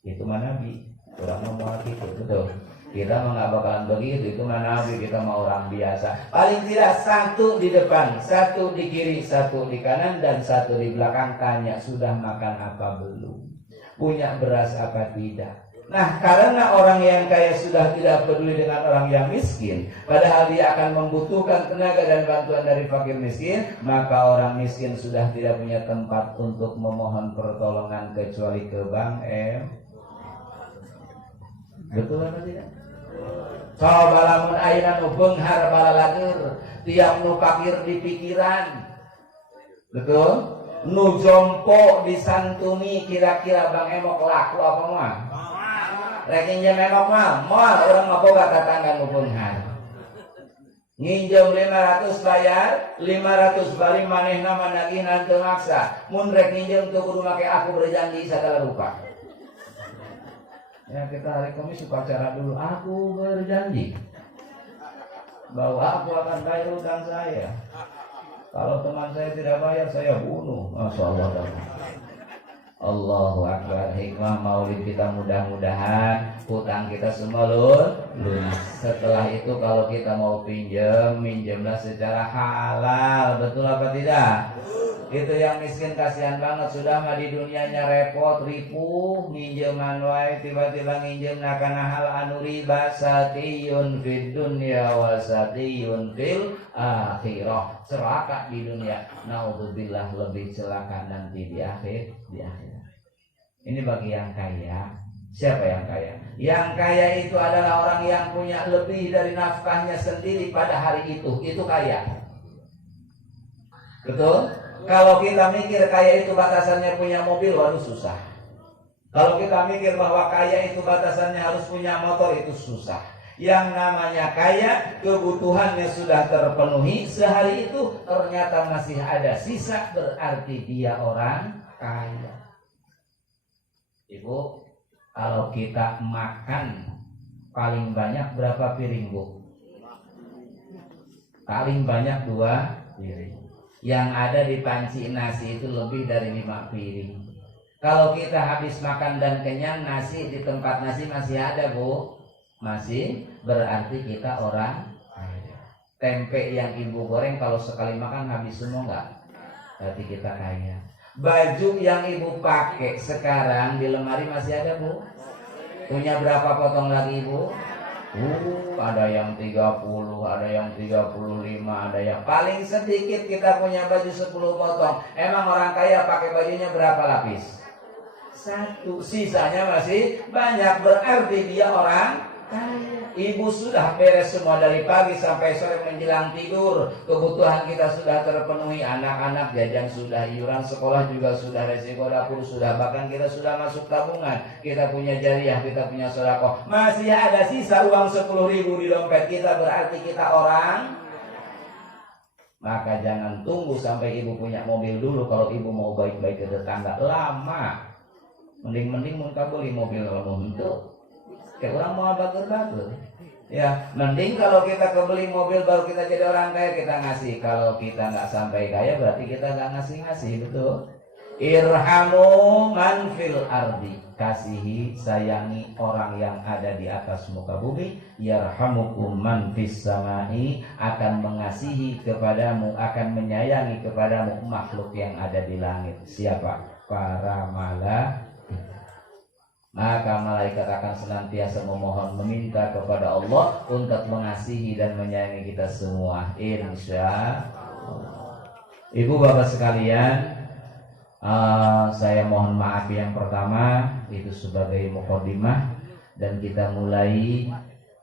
Itu mah Nabi, kurang ngomong gitu, betul. Kita mah nggak bakalan begitu, itu mah Nabi, kita mah orang biasa. Paling tidak 1 di depan, 1 di kiri, 1 di kanan, dan 1 di belakang. Tanya, sudah makan apa belum? Punya beras apa tidak? Nah, karena orang yang kaya sudah tidak peduli dengan orang yang miskin, padahal dia akan membutuhkan tenaga dan bantuan dari fakir miskin, maka orang miskin sudah tidak punya tempat untuk memohon pertolongan kecuali ke Bang M. Betul apa tidak? Coba lamun ayeuna nu beunghar balalagur, tiap nu fakir di pikiran. Betul? Nu jompo disantuni, kira-kira Bang Emok laku apa mah? Rek injem Emok mah, moal urang mah boga tetangga nu beunghar. Nginjem 500 bayar, 500 balik manehna managihan teu maksa. Mun rek nginjem teu kudu make aku berjanji sagala rupa. Ya kita hari Kamis suka cara dulu. Aku berjanji bahwa aku akan bayar utang saya. Kalau teman saya tidak bayar, saya bunuh. Masya Allah. Allahu Akbar. Hikmah maulid kita mudah-mudahan hutang kita semua lunas. Setelah itu kalau kita mau minjemlah secara halal. Betul apa tidak? Itu yang miskin kasihan banget, sudah mah di dunianya repot ripuh minjeman wae, tiba-tiba nginjem kana hal anu riba. Satiyun fid dunya wa satiyun fil akhirah. Celaka di dunia, naudzubillah, lebih celaka nanti di akhirat. Ini bagi yang kaya. Siapa yang kaya? Yang kaya itu adalah orang yang punya lebih dari nafkahnya sendiri pada hari itu. Itu kaya. Betul? Kalau kita mikir kaya itu batasannya punya mobil, waduh susah. Kalau kita mikir bahwa kaya itu batasannya harus punya motor, itu susah. Yang namanya kaya, kebutuhannya sudah terpenuhi sehari itu, ternyata masih ada sisa, berarti dia orang kaya. Ibu, kalau kita makan paling banyak berapa piring, Bu? Paling banyak 2 piring. Yang ada di panci nasi itu lebih dari 5 piring. Kalau kita habis makan dan kenyang, nasi di tempat nasi masih ada, Bu. Masih, berarti kita orang kaya. Tempe yang ibu goreng kalau sekali makan habis semua enggak? Berarti kita kaya. Baju yang ibu pakai sekarang di lemari masih ada, Bu? Punya berapa potong lagi, Bu? Ada yang 30, ada yang 35, ada yang paling sedikit kita punya baju 10 potong. Emang orang kaya pakai bajunya berapa lapis? 1, sisanya masih banyak, berarti dia orang kaya. Ibu sudah beres semua dari pagi sampai sore menjelang tidur. Kebutuhan kita sudah terpenuhi, anak-anak jajan sudah, iuran sekolah juga sudah, resiko dapur sudah, bahkan kita sudah masuk tabungan. Kita punya jariah, kita punya sedekah. Masih ada sisa uang 10.000 di dompet kita, berarti kita orang. Maka jangan tunggu sampai ibu punya mobil dulu kalau ibu mau baik-baik ke tetangga. Lama. Mending mun beli mobil kalau untuk. Kayak orang mau bager-bager. Ya, mending kalau kita kebeli mobil baru kita jadi orang kaya, kita ngasih. Kalau kita nggak sampai kaya berarti kita nggak ngasih, betul? Irhamu man fil ardi. Kasihi, sayangi orang yang ada di atas muka bumi. Yarhamukum man fis samai. Akan mengasihi kepadamu, akan menyayangi kepadamu makhluk yang ada di langit. Siapa? Para malaikat. Maka malaikat akan senantiasa memohon, meminta kepada Allah untuk mengasihi dan menyayangi kita semua, insya Allah. Ibu bapak sekalian, saya mohon maaf yang pertama itu sebagai mukadimah, dan kita mulai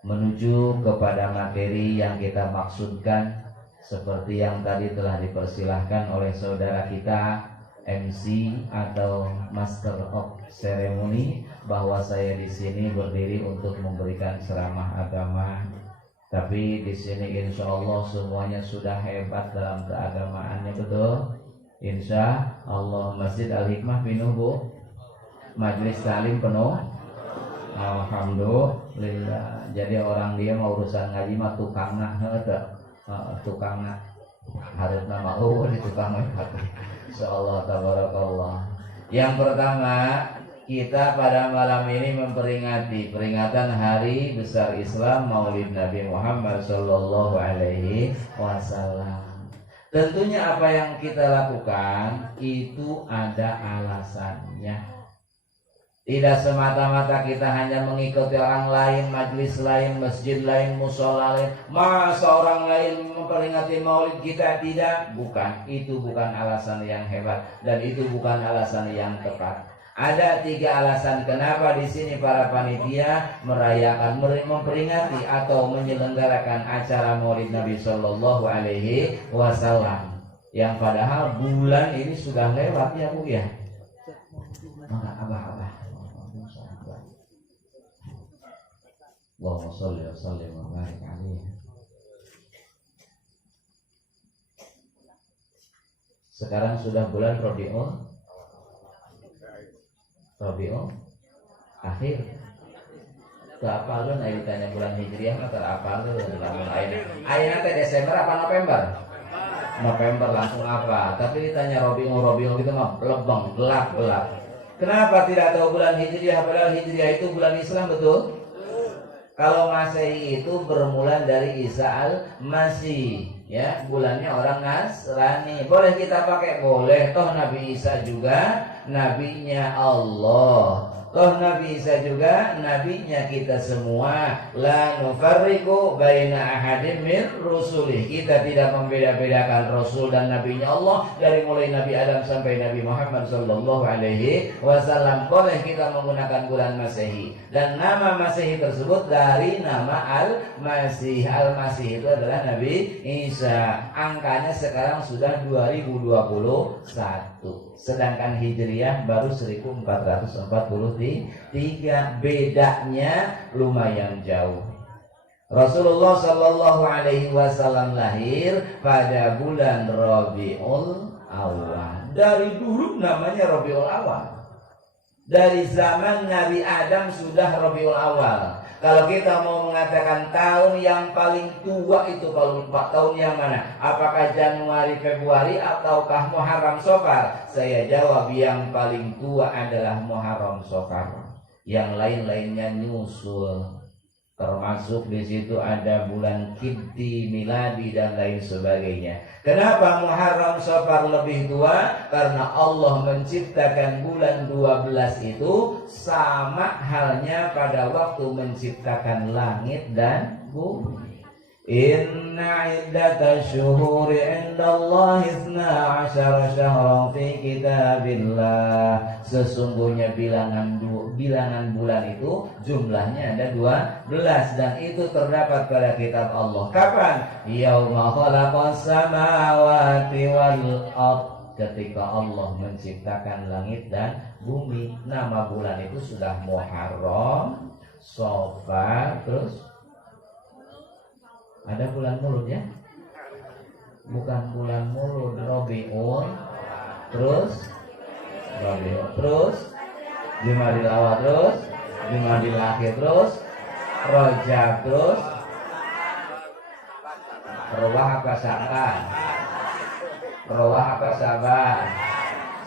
menuju kepada materi yang kita maksudkan, seperti yang tadi telah dipersilahkan oleh saudara kita MC atau Master of Ceremony, bahwa saya di sini berdiri untuk memberikan ceramah agama. Tapi di sini insya Allah semuanya sudah hebat dalam keagamaannya, betul? Insya Allah. Masjid Al-Hikmah penuh, Bu? Majelis Talim penuh? Alhamdulillah. Jadi orang dia mau urusan ngaji mah tukangna tukangna harus nama di tukang insyaallah tabarakallah. Yang pertama, kita pada malam ini memperingati peringatan hari besar Islam Maulid Nabi Muhammad sallallahu alaihi wasallam. Tentunya apa yang kita lakukan itu ada alasannya. Tidak semata-mata kita hanya mengikuti orang lain, majelis lain, masjid lain, musola lain. Masa orang lain memperingati maulid kita tidak? Bukan. Itu bukan alasan yang hebat, dan itu bukan alasan yang tepat. Ada 3 alasan kenapa di sini para panitia merayakan, memperingati atau menyelenggarakan acara maulid Nabi Shallallahu Alaihi Wasallam. Yang padahal bulan ini sudah lewat ya, Bu ya. Maka abah. Allahumma sholli wa sallim wa barik alaihi. Sekarang sudah bulan Rabiul Akhir. Keapalun ayo ditanya bulan Hijriah mah terapalun lamun ayeuna teh Desember apa November? November langsung apa? Tapi ditanya Rabiul gitu mah lebeng, gelap. Kenapa tidak tahu bulan Hijriah? Padahal Hijriah itu bulan Islam, betul? Kalau Masehi itu bermula dari Isa al-Masih, ya, bulannya orang Nasrani. Boleh kita pakai? Boleh. Toh Nabi Isa juga nabinya Allah. Toh Nabi Isa juga nabinya kita semua. La nufarriqu baina ahadin min rusulih. Kita tidak membeda-bedakan Rasul dan nabinya Allah dari mulai Nabi Adam sampai Nabi Muhammad sallallahu alaihi wasallam. Boleh kita menggunakan bulan Masehi. Dan nama Masehi tersebut dari nama Al-Masih. Al-Masih itu adalah Nabi Isa. Angkanya sekarang sudah 2021. Sedangkan Hijriah baru 1443. Bedanya lumayan jauh. Rasulullah Shallallahu Alaihi Wasallam lahir pada bulan Rabiul Awal. Dari dulu namanya Rabiul Awal. Dari zaman Nabi Adam sudah Rabiul Awal. Kalau kita mau mengatakan tahun yang paling tua itu kalau 4 tahun yang mana? Apakah Januari, Februari ataukah Muharram, Safar? Saya jawab yang paling tua adalah Muharram, Safar. Yang lain-lainnya nyusul. Termasuk di situ ada bulan Qibti, Miladi dan lain sebagainya. Kenapa Muharram, Safar lebih tua? Karena Allah menciptakan bulan 12 itu sama halnya pada waktu menciptakan langit dan bumi. Inna iddatash syuhuri indallahi 12 syahran fi kitabillah. Sesungguhnya bilangan bulan itu jumlahnya ada 12 dan itu terdapat pada kitab Allah. Kapan? Yauma khalaqas samawati wal ardh. Ketika Allah menciptakan langit dan bumi. Nama bulan itu sudah Muharram, Safar, terus ada bulan Mulud ya? Bukan bulan Mulud, Rabiul, terus Rabiul, terus Jumadil Awal, terus Jumadil Akhir, terus Rajab, terus Rawah apa Sa'ban? Rawah apa Sa'ban?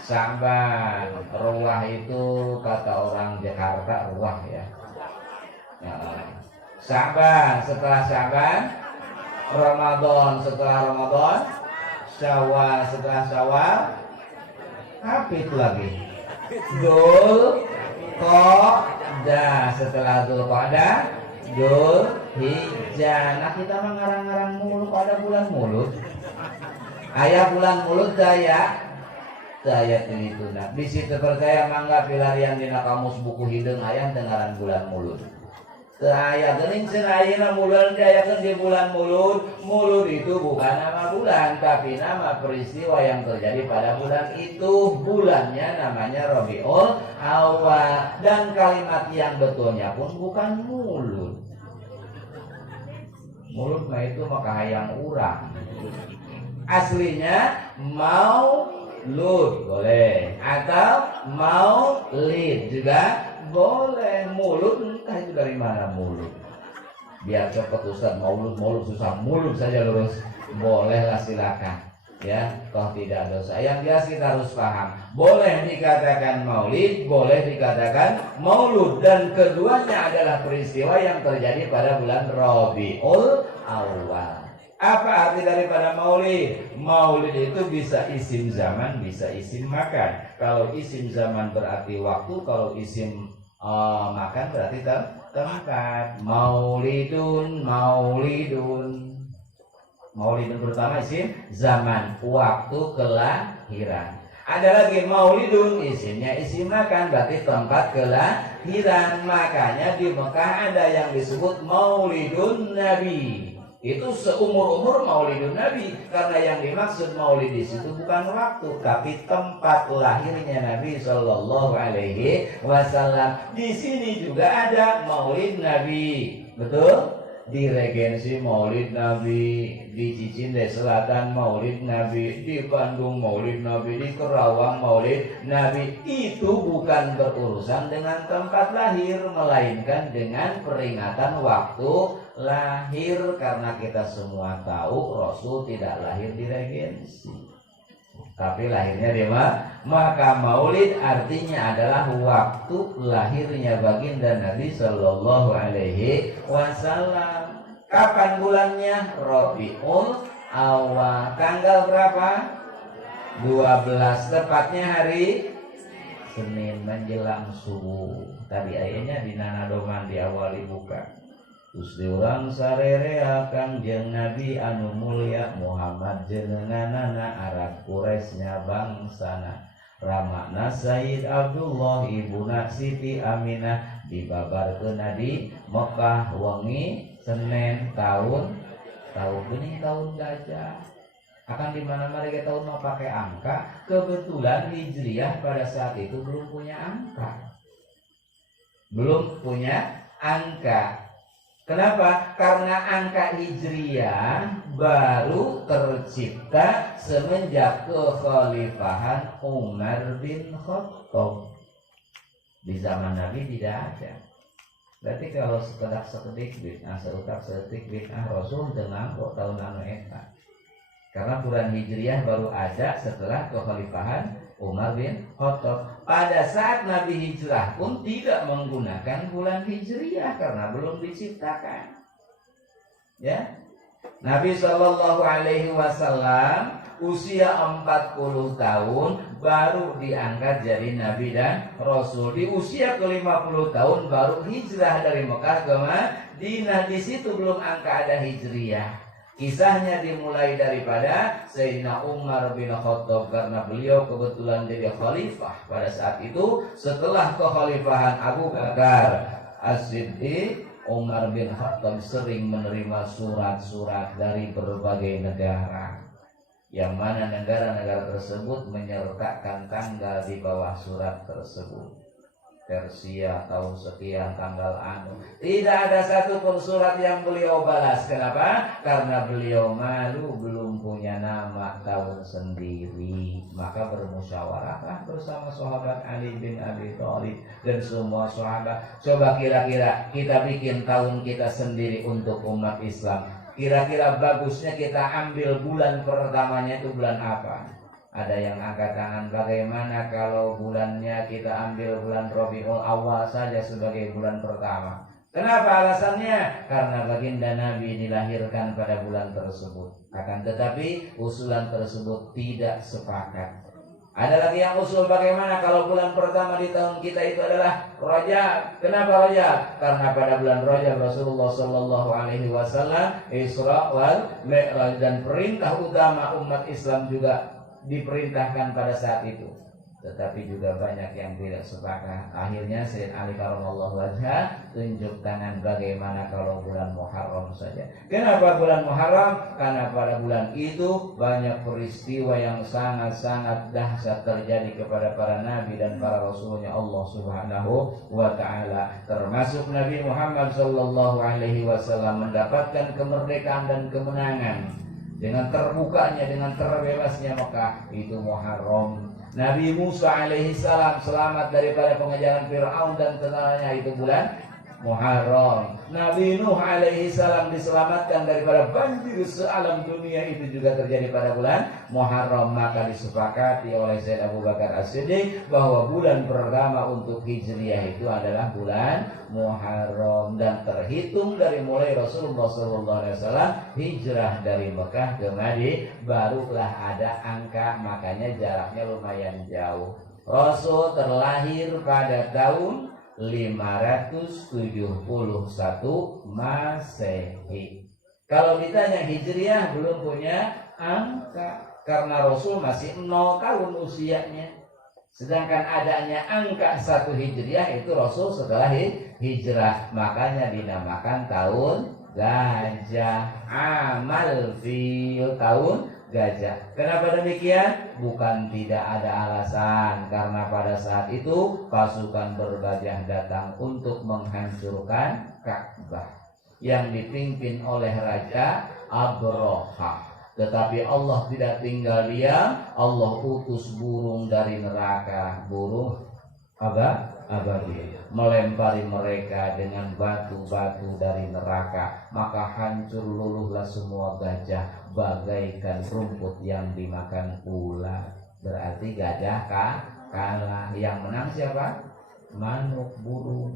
Sa'ban. Rawah itu kata orang Jakarta ruah ya. Sa'ban, setelah Sa'ban Ramadan, setelah Ramadan Syawal, setelah Syawal apa itu lagi? Dzul Qa'dah, setelah Dzul Qa'dah Dzul Hijjah. Nah kita mengarang-arang mulu pada bulan Mulud. Ayah bulan Mulud daya ini tuh. Nah, di situ percaya mangga pilarian dina kamus buku hideung ayah dengaran bulan Mulud. Saya gening cenayana bulan diayakeun di bulan Mulud. Mulud itu bukan nama bulan, tapi nama peristiwa yang terjadi pada bulan itu. Bulannya namanya Rabiul Awal dan kalimat yang betulnya pun bukan Mulud. Mulud mah itu maka hayang urang. Aslinya Maulud boleh atau Maulid juga boleh. Mulut entah itu dari mana mulut. Biar cepat Ustaz, maulud susah, mulut saja lurus. Bolehlah silakan. Ya, toh tidak dosa. Yang jelas kita harus paham. Boleh dikatakan maulid, boleh dikatakan maulud. Dan keduanya adalah peristiwa yang terjadi pada bulan Rabiul Awal. Apa arti daripada maulid? Maulid itu bisa isim zaman, bisa isim makan. Kalau isim zaman berarti waktu, kalau isim makan berarti tempat. Maulidun pertama isim zaman, waktu kelahiran. Ada lagi maulidun, isimnya isim makan, berarti tempat kelahiran. Makanya di Mekah ada yang disebut maulidun Nabi. Itu seumur-umur maulidun Nabi, karena yang dimaksud maulid di situ bukan waktu, tapi tempat lahirnya Nabi Shallallahu Alaihi Wasallam. Di sini juga ada maulid Nabi, betul? di Regensi Maulid Nabi, di Cicinde Selatan Maulid Nabi, di Bandung Maulid Nabi, di Kerawang Maulid Nabi. Itu bukan berurusan dengan tempat lahir, melainkan dengan peringatan waktu lahir. Karena kita semua tahu Rasul tidak lahir di Regensi, tapi lahirnya di mana? Maka Maulid artinya adalah waktu lahirnya baginda Nabi Sallallahu Alaihi Wasallam. Kapan bulannya? Rabiul Awal. Tanggal berapa? 12, tepatnya hari Senin menjelang subuh. Tadi ayatnya di Nanadoman di awal dibuka. Gusti urang sarerea Kangjeng Nabi anu mulia Muhammad jenenganana Arab Quraisnya bangsana Ramakna Sayyid Abdullah ibuna Siti Aminah dibabarkeun di Mekah wengi Senin tahun benih tahun gajah. Akan di mana-mana kita tahun mau pakai angka. Kebetulan Hijriah pada saat itu belum punya angka. Kenapa? Karena angka Hijriah baru tercipta semenjak kekhalifahan Umar bin Khattab. Di zaman Nabi tidak ada. Berarti kalau sekedik bid'ah, seutak sekedik bid'ah Rasul dengan kok tahun anu eta. Karena bulan Hijriah baru ada setelah kekhalifahan Umar bin Khattab. Pada saat Nabi hijrah pun tidak menggunakan bulan Hijriah karena belum diciptakan. Ya, Nabi Shallallahu Alaihi Wasallam usia 40 tahun baru diangkat jadi Nabi dan Rasul. Di usia ke-50 tahun baru hijrah dari Mekah ke Madinah. Di situ belum angka ada Hijriah. Kisahnya dimulai daripada Sayyidina Umar bin Khattab karena beliau kebetulan jadi khalifah pada saat itu. Setelah kekhalifahan Abu Bakar As-Siddiq, Umar bin Khattab sering menerima surat-surat dari berbagai negara, yang mana negara-negara tersebut menyertakan tanggal di bawah surat tersebut. Persia tahun sekian tanggal anu. Tidak ada satu pun surat yang beliau balas. Kenapa? Karena beliau malu belum punya nama tahun sendiri. Maka bermusyawarahlah bersama sahabat Ali bin Abi Thalib dan semua sahabat. Coba kira-kira kita bikin tahun kita sendiri untuk umat Islam. Kira-kira bagusnya kita ambil bulan pertamanya itu bulan apa? Ada yang angkat tangan, bagaimana kalau bulannya kita ambil bulan Rabiul Awal saja sebagai bulan pertama? Kenapa alasannya? Karena baginda Nabi dilahirkan pada bulan tersebut. Akan tetapi usulan tersebut tidak sepakat. Ada lagi yang usul bagaimana kalau bulan pertama di tahun kita itu adalah Rajab. Kenapa Rajab? Karena pada bulan Rajab Rasulullah Shallallahu Alaihi Wasallam Isra wal Mi'raj, dan perintah utama umat Islam juga diperintahkan pada saat itu. Tetapi juga banyak yang tidak sepakat. Akhirnya Sayyid Ali Karamallahu wajhah tunjuk tangan, bagaimana kalau bulan Muharram saja. Kenapa bulan Muharram? Karena pada bulan itu banyak peristiwa yang sangat-sangat dahsyat terjadi kepada para nabi dan para rasulnya Allah Subhanahu wa ta'ala. Termasuk Nabi Muhammad Sallallahu Alaihi Wasallam mendapatkan kemerdekaan dan kemenangan dengan terbukanya, dengan terbebasnya Mekah, itu Muharram. Nabi Musa alaihi salam selamat daripada pengejaran Fir'aun dan tentaranya, itu bulan Muharram. Nabi Nuh alaihi salam diselamatkan daripada banjir sealam dunia, itu juga terjadi pada bulan Muharram. Maka disepakati oleh Sayyid Abu Bakar As-Siddiq bahwa bulan pertama untuk Hijriah itu adalah bulan Muharram, dan terhitung dari mulai Rasulullah SAW hijrah dari Mekah ke Madinah barulah ada angka. Makanya jaraknya lumayan jauh. Rasul terlahir pada tahun 571 Masehi. Kalau ditanya Hijriah belum punya angka karena Rasul masih 0 tahun usianya. Sedangkan adanya angka 1 Hijriah itu Rasul setelah hijrah. Makanya dinamakan tahun gajah, amal fil, tahun gajah. Kenapa demikian? Bukan tidak ada alasan, karena pada saat itu pasukan bergajah datang untuk menghancurkan Ka'bah. yang dipimpin oleh Raja Abraha. Tetapi Allah tidak tinggal diam, Allah utus burung dari neraka, burung ababil, melempari mereka dengan batu-batu dari neraka, maka hancur luluhlah semua gajah bagaikan rumput yang dimakan ular. Berarti gajah kalah. Yang menang siapa? Manuk, burung.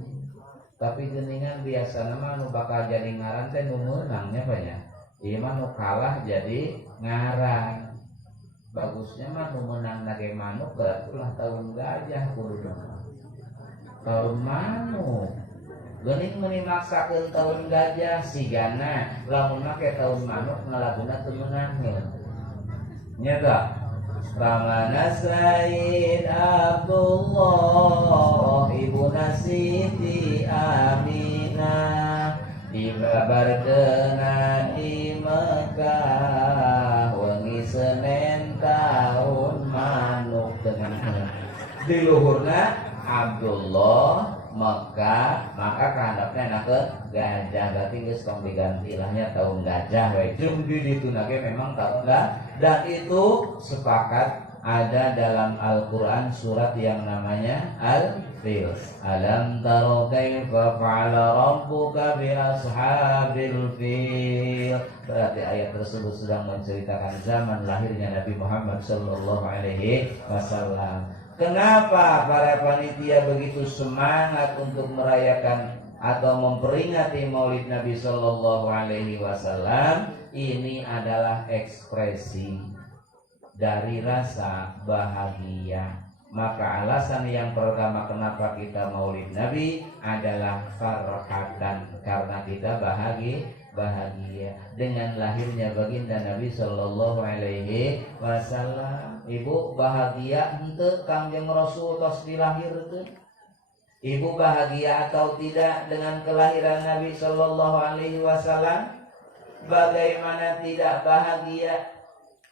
Tapi geningan biasa nama nu bakal jadi ngaran teh nu menangnya banyak. Ieu mah nu kalah jadi ngaran. Bagusnya mah nu menang nage manuk berarti ulah tahun gajah kudu tahun manuk. Geuning meuni maksakeun tahun gajah sigana lamun make tahun manuk ngalaguna teu meunangkeun. Nya tah. Ramana Said Abdullah Ibu Siti Aminah dibabarkeun di Mekah wengi Senin tahun manuk dengan di luhurna Abdullah Mekah, maka kehandapnya enakeun gajah, berarti geus tong diganti lahnya tahun gajah we. Jeung di ditu nage memang tahun gajah, dan itu sepakat ada dalam Al-Qur'an surat yang namanya Al-Fil. Alam taro kaifa fa'ala rabbuka bi ashabil fil. Berarti ayat tersebut sedang menceritakan zaman lahirnya Nabi Muhammad sallallahu alaihi wasallam. Kenapa para panitia begitu semangat untuk merayakan atau memperingati Maulid Nabi Sallallahu Alaihi Wasallam? Ini adalah ekspresi dari rasa bahagia. Maka alasan yang pertama kenapa kita Maulid Nabi adalah farhatan, karena kita bahagia dengan lahirnya baginda Nabi Sallallahu Alaihi Wasallam. Ibu bahagia henteu Kangjeng Rasul tos dilahirkeun? Ibu bahagia atau tidak dengan kelahiran Nabi Sallallahu Alaihi Wasallam? Bagaimana tidak bahagia?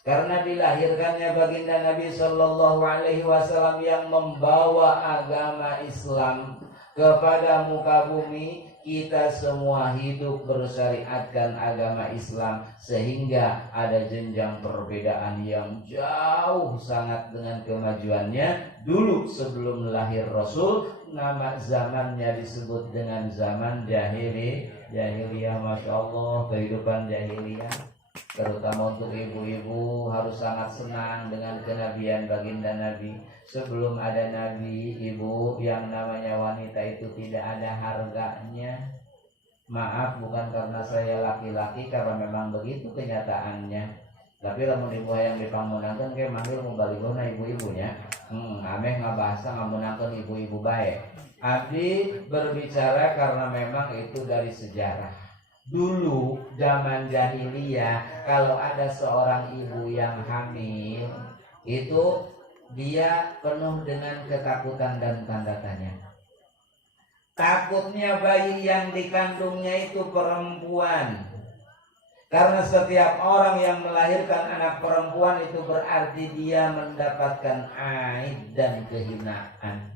Karena dilahirkannya baginda Nabi Sallallahu Alaihi Wasallam yang membawa agama Islam kepada muka bumi. Kita semua hidup bersyariatkan agama Islam, sehingga ada jenjang perbedaan yang jauh sangat dengan kemajuannya. Dulu sebelum lahir Rasul, nama zamannya disebut dengan zaman jahiliyah. Masya Allah, kehidupan jahiliyah. Terutama untuk ibu-ibu harus sangat senang dengan kenabian baginda Nabi. Sebelum ada Nabi, ibu, yang namanya wanita itu tidak ada harganya. Maaf, bukan karena saya laki-laki, karena memang begitu kenyataannya. Tapi lamun ibu yang dipamunangkeun ke manggil mubaligona ibu-ibunya. Ameh ngabahasa ngamunangkeun ibu-ibu baik. Abdi berbicara karena memang itu dari sejarah. Dulu zaman jahiliyah, kalau ada seorang ibu yang hamil, itu dia penuh dengan ketakutan dan tanda tanya. Takutnya bayi yang dikandungnya itu perempuan. Karena setiap orang yang melahirkan anak perempuan itu berarti dia mendapatkan aib dan kehinaan.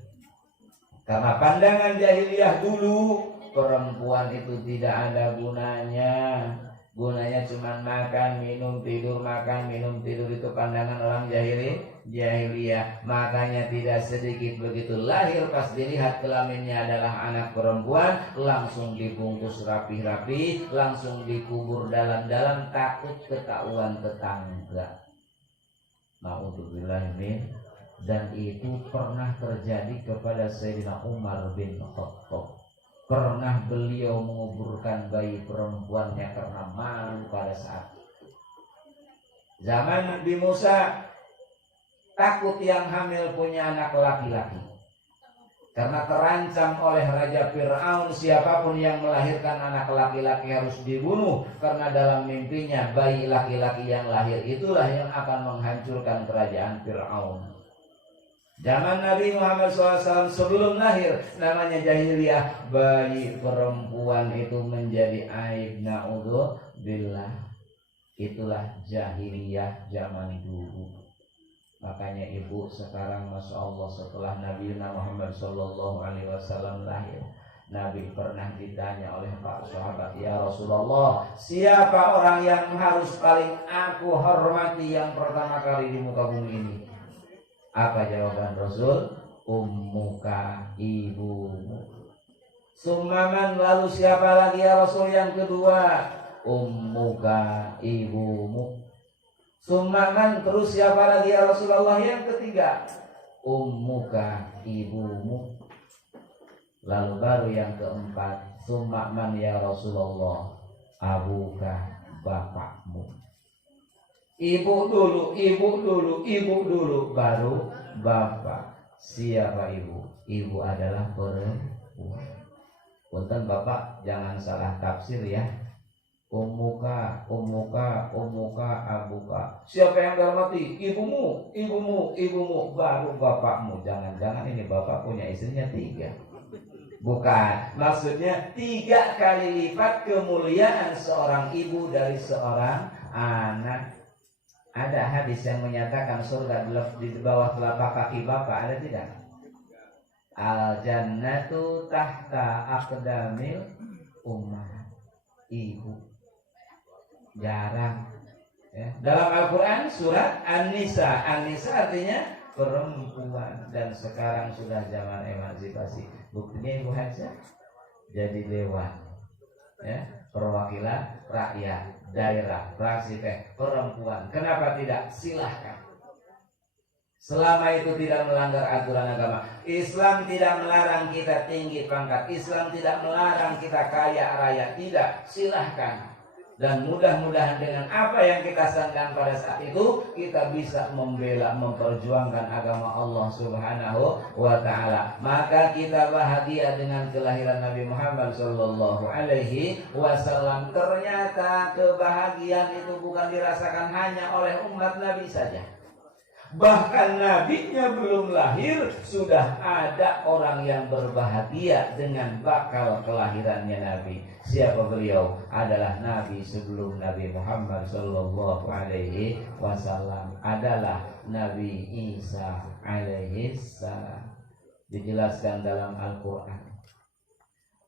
Karena pandangan jahiliyah dulu, perempuan itu tidak ada gunanya. Gunanya cuma makan, minum, tidur, makan, minum, tidur. Itu pandangan orang jahiliyah. Makanya tidak sedikit begitu lahir, pas dilihat kelaminnya adalah anak perempuan, langsung dibungkus rapi-rapi, langsung dikubur dalam-dalam, takut ketahuan tetangga. Na'udzubillah min. Dan itu pernah terjadi kepada Sayyidina Umar bin Khattab. Pernah beliau menguburkan bayi perempuannya karena malu pada saat itu. Zaman Nabi Musa, takut yang hamil punya anak laki-laki. Karena terancam oleh Raja Fir'aun, siapapun yang melahirkan anak laki-laki harus dibunuh. Karena dalam mimpinya bayi laki-laki yang lahir itulah yang akan menghancurkan kerajaan Fir'aun. Zaman Nabi Muhammad SAW sebelum lahir, namanya jahiliyah, bayi perempuan itu menjadi aib. Na'udzubillah. Itulah jahiliyah zaman dulu. Makanya ibu sekarang Masya Allah setelah Nabi Muhammad SAW lahir, Nabi pernah ditanya oleh para sahabat, ya Rasulullah, siapa orang yang harus paling aku hormati yang pertama kali di muka bumi ini? Apa jawaban Rasul? Ummuka, ibumu. Summaman, lalu siapa lagi ya Rasul yang kedua? Ummuka, ibumu. Summaman, terus siapa lagi ya Rasulullah yang ketiga? Ummuka, ibumu. Lalu baru yang keempat, summaman ya Rasulullah, abuka, bapakmu. Ibu dulu, baru bapak. Siapa ibu? Ibu adalah perempuan. Punten bapak, jangan salah tafsir ya. Ummuka, abuka. Siapa yang dihormati? Ibumu, baru bapakmu. Jangan-jangan ini bapak punya istrinya 3. Bukan, maksudnya 3 kali lipat kemuliaan seorang ibu dari seorang anak. Ada hadis yang menyatakan surga di bawah telapak kaki bapak, ada tidak? Al jannatu tahta aqdamil ummah. Ibu. Jarang ya. Dalam Al-Quran surat An-Nisa. An-Nisa artinya perempuan. Dan sekarang sudah zaman emansipasi. Buktinya ibu Haja jadi dewan ya, perwakilan rakyat daerah, fraksi perempuan. Kenapa tidak? Silahkan. Selama itu tidak melanggar aturan agama. Islam tidak melarang kita tinggi pangkat. Islam tidak melarang kita kaya raya. Tidak, silahkan. Dan mudah-mudahan dengan apa yang kita sandang pada saat itu, kita bisa membela, memperjuangkan agama Allah Subhanahu wa ta'ala. Maka kita bahagia dengan kelahiran Nabi Muhammad sallallahu alaihi wasallam. Ternyata kebahagiaan itu bukan dirasakan hanya oleh umat Nabi saja. Bahkan nabinya belum lahir, sudah ada orang yang berbahagia dengan bakal kelahirannya Nabi. Siapa beliau? Adalah Nabi sebelum Nabi Muhammad sallallahu alaihi wasallam, adalah Nabi Isa alaihi salam. Dijelaskan dalam Al-Quran.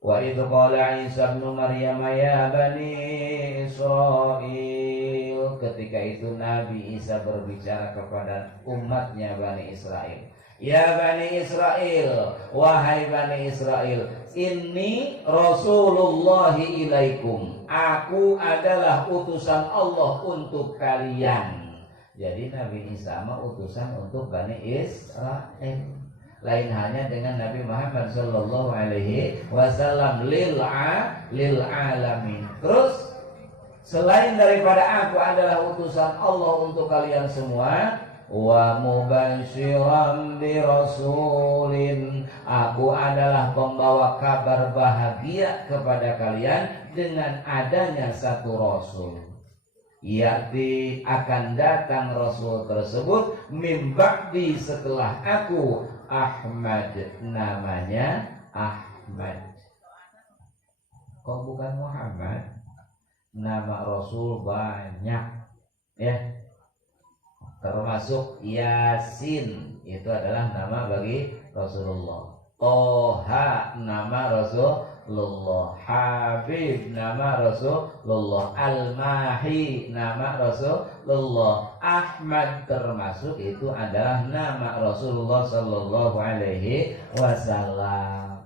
Wa idh qala Isa ibn Maryam ya bani Israil. Ketika itu Nabi Isa berbicara kepada umatnya Bani Israel. Ya Bani Israel, wahai Bani Israel, inni Rasulullahi ilaikum. Aku adalah utusan Allah untuk kalian. Jadi Nabi Isa mah utusan untuk Bani Israel. Lain hanya dengan Nabi Muhammad sallallahu alaihi wasallam lil alamin. Terus selain daripada aku adalah utusan Allah untuk kalian semua, wa mubasyiran bi rasulin, aku adalah pembawa kabar bahagia kepada kalian dengan adanya satu rasul. Yaitu akan datang rasul tersebut mim ba'di, setelah aku, Ahmad, namanya Ahmad. Kok bukan Muhammad? Nama Rasul banyak ya, termasuk Yasin, itu adalah nama bagi Rasulullah. Toha nama Rasulullah. Habib nama Rasulullah. Al-Mahi nama Rasulullah. Ahmad termasuk itu adalah nama Rasulullah sallallahu alaihi wasallam.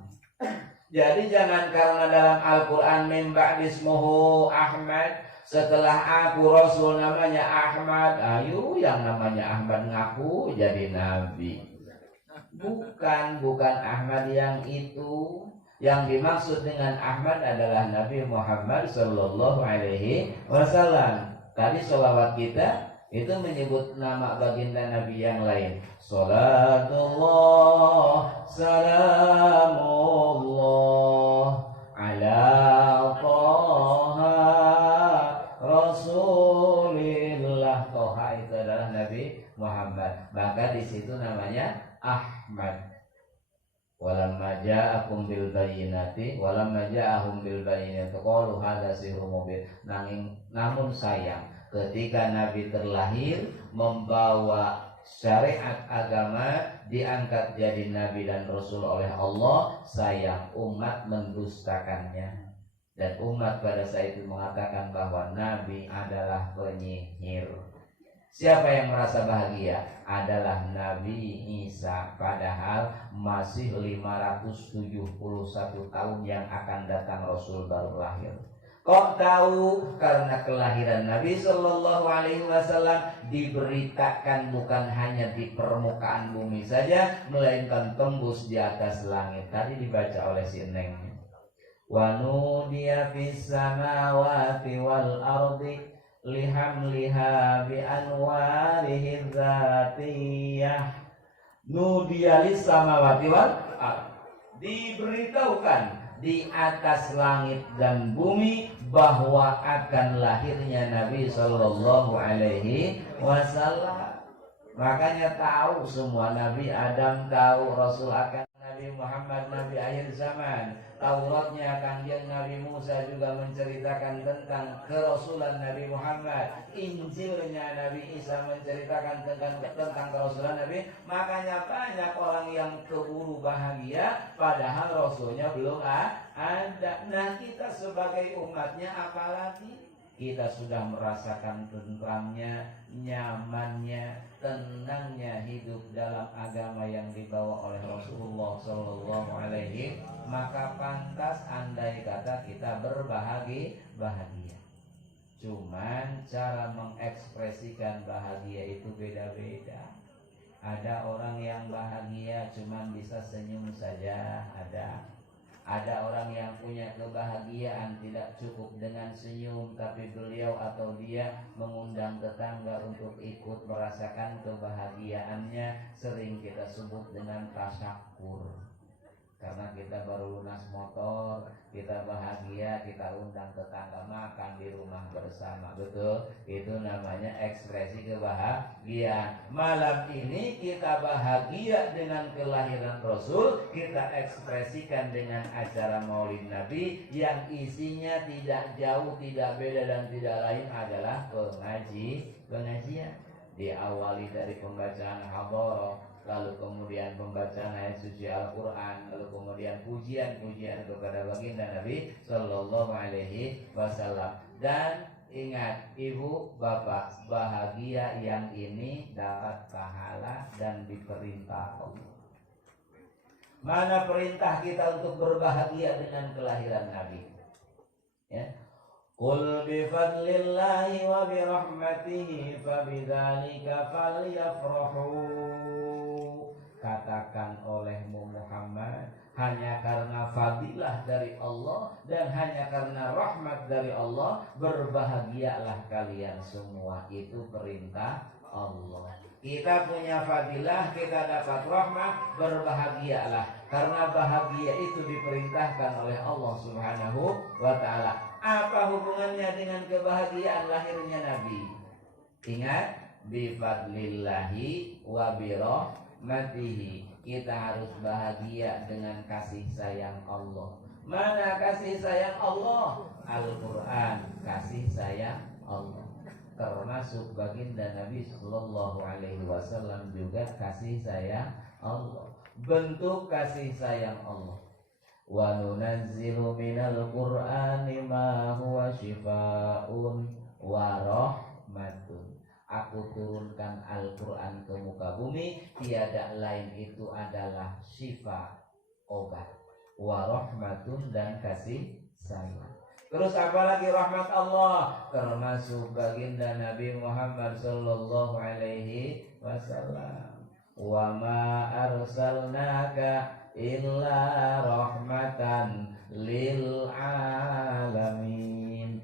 Jadi jangan karena dalam Al-Quran min ba'di ismuhu Ahmad, setelah aku Rasul namanya Ahmad, ayo yang namanya Ahmad ngaku jadi Nabi. Bukan Ahmad yang itu. Yang dimaksud dengan Ahmad adalah Nabi Muhammad sallallahu alaihi wasallam. Tadi sholawat kita itu menyebut nama baginda Nabi yang lain. Salatullah, salamullah ala Toha Rasulillah. Toha itu adalah Nabi Muhammad. Maka di situ namanya Ahmad. Walamma ja'akum bil bayyinati walamma ja'ahum bil bayyinati qalu hadza sihrun mubin. Namun sayang, ketika Nabi terlahir membawa syariat agama diangkat jadi nabi dan rasul oleh Allah, sayang umat mendustakannya. Dan umat pada saat itu mengatakan bahwa nabi adalah penyihir. Siapa yang merasa bahagia? Adalah Nabi Isa, padahal masih 571 tahun yang akan datang Rasul baru lahir. Kok tahu? Karena kelahiran Nabi Shallallahu Alaihi Wasallam diberitakan bukan hanya di permukaan bumi saja, melainkan tembus di atas langit. Tadi dibaca oleh si Neng. Wa nudiya fis samawati wal ardi lihamliha bi anwarihi dzatiyah. Nudiya lis samawati wal ardi, diberitahukan di atas langit dan bumi bahwa akan lahirnya Nabi Sallallahu Alaihi Wasallam. Makanya tahu semua, Nabi Adam tahu, Rasul akan Nabi Muhammad, Nabi akhir zaman. Tauratnya Kanjeng Nabi Musa juga menceritakan tentang kerasulan Nabi Muhammad. Injilnya Nabi Isa menceritakan tentang kerasulan Nabi. Makanya banyak orang yang keburu bahagia padahal Rasulnya belum ada. Nah, kita sebagai umatnya apalagi? Kita sudah merasakan tentramnya, nyamannya, tenangnya hidup dalam agama yang dibawa oleh Rasulullah Sallallahu Alaihi. Maka pantas andai kata kita bahagia. Cuman cara mengekspresikan bahagia itu beda-beda. Ada orang yang bahagia cuman bisa senyum saja, ada orang yang punya kebahagiaan tidak cukup dengan senyum, tapi beliau atau dia mengundang tetangga untuk ikut merasakan kebahagiaannya. Sering kita sebut dengan tasyakur. Karena kita baru lunas motor, kita bahagia, kita undang tetangga makan di rumah bersama. Betul? Itu namanya ekspresi kebahagiaan. Malam ini kita bahagia dengan kelahiran Rasul, kita ekspresikan dengan acara Maulid Nabi yang isinya tidak jauh, tidak beda dan tidak lain adalah pengajian. Diawali dari pembacaan hadharah, lalu kemudian pembacaan ayat suci Al-Quran, lalu kemudian pujian-pujian kepada baginda Nabi Sallallahu Alaihi Wasallam. Dan ingat ibu bapak, bahagia yang ini dapat pahala dan diperintah Allah. Mana perintah kita untuk berbahagia dengan kelahiran Nabi? Ya. Qul bifadlillahi wa birahmatihi fabidzalika falyafrahu. Katakan olehmu Muhammad, hanya karena fadilah dari Allah dan hanya karena rahmat dari Allah, berbahagialah kalian semua. Itu perintah Allah. Kita punya fadilah, kita dapat rahmat, berbahagialah. Karena bahagia itu diperintahkan oleh Allah Subhanahu wa ta'ala. Apa hubungannya dengan kebahagiaan lahirnya Nabi? Ingat, bifadlillahi wa birahmatihi. Kita harus bahagia dengan kasih sayang Allah. Mana kasih sayang Allah? Al-Quran, kasih sayang Allah. Termasuk baginda Nabi Sallallahu Alaihi Wasallam juga kasih sayang Allah. Bentuk kasih sayang Allah. Wa nunazzilu minal Qur'ani ma huwa shifaa'un wa rahmatun. Aku turunkan Al-Quran ke muka bumi, tiada lain itu adalah syifa, obat, wa rahmatun, dan kasih sayang. Terus apalagi rahmat Allah? Termasuk baginda Nabi Muhammad Sallallahu Alaihi Wasallam. Wa ma arsalnaka illa rahmatan lil alamin.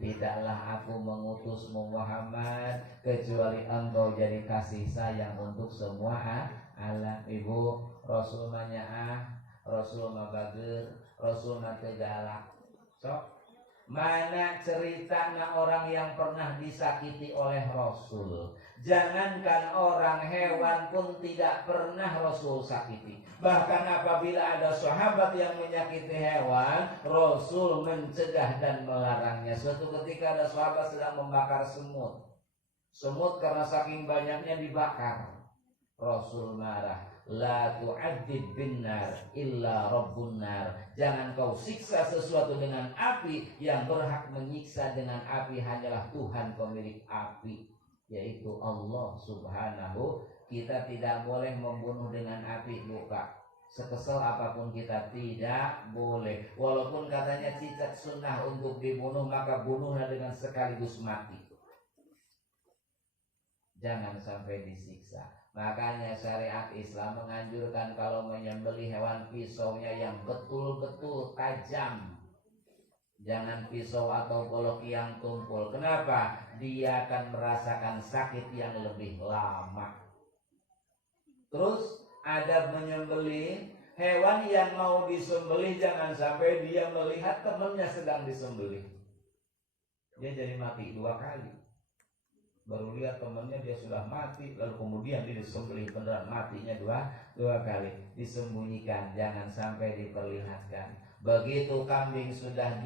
Tidaklah aku mengutusmu Muhammad kecuali engkau jadi kasih sayang untuk semua alam. Ibu, Rasul manya Rasul mah bager, Rasul mah tegalak. Sok mana cerita orang yang pernah disakiti oleh Rasul? Jangankan orang, hewan pun tidak pernah Rasul sakiti. Bahkan apabila ada sahabat yang menyakiti hewan, Rasul mencegah dan melarangnya. Suatu ketika ada sahabat sedang membakar semut. Semut karena saking banyaknya dibakar. Rasul marah, la tu'adzib binnar illa rabbun nar. Jangan kau siksa sesuatu dengan api, yang berhak menyiksa dengan api hanyalah Tuhan pemilik api, yaitu Allah Subhanahu. Kita tidak boleh membunuh dengan api, bukan. Sekesal apapun kita tidak boleh. Walaupun katanya cicak sunnah untuk dibunuh, maka bunuhlah dengan sekaligus mati. Jangan sampai disiksa. Makanya syariat Islam menganjurkan kalau menyembelih hewan, pisaunya yang betul-betul tajam. Jangan pisau atau golok yang tumpul. Kenapa? Dia akan merasakan sakit yang lebih lama. Terus adab menyembelih hewan yang mau disembelih, jangan sampai dia melihat temannya sedang disembelih. Dia jadi mati 2 kali. Baru lihat temannya dia sudah mati, lalu kemudian dia disembelih beneran, matinya dua kali. Disembunyikan, jangan sampai diperlihatkan. Begitu kambing sudah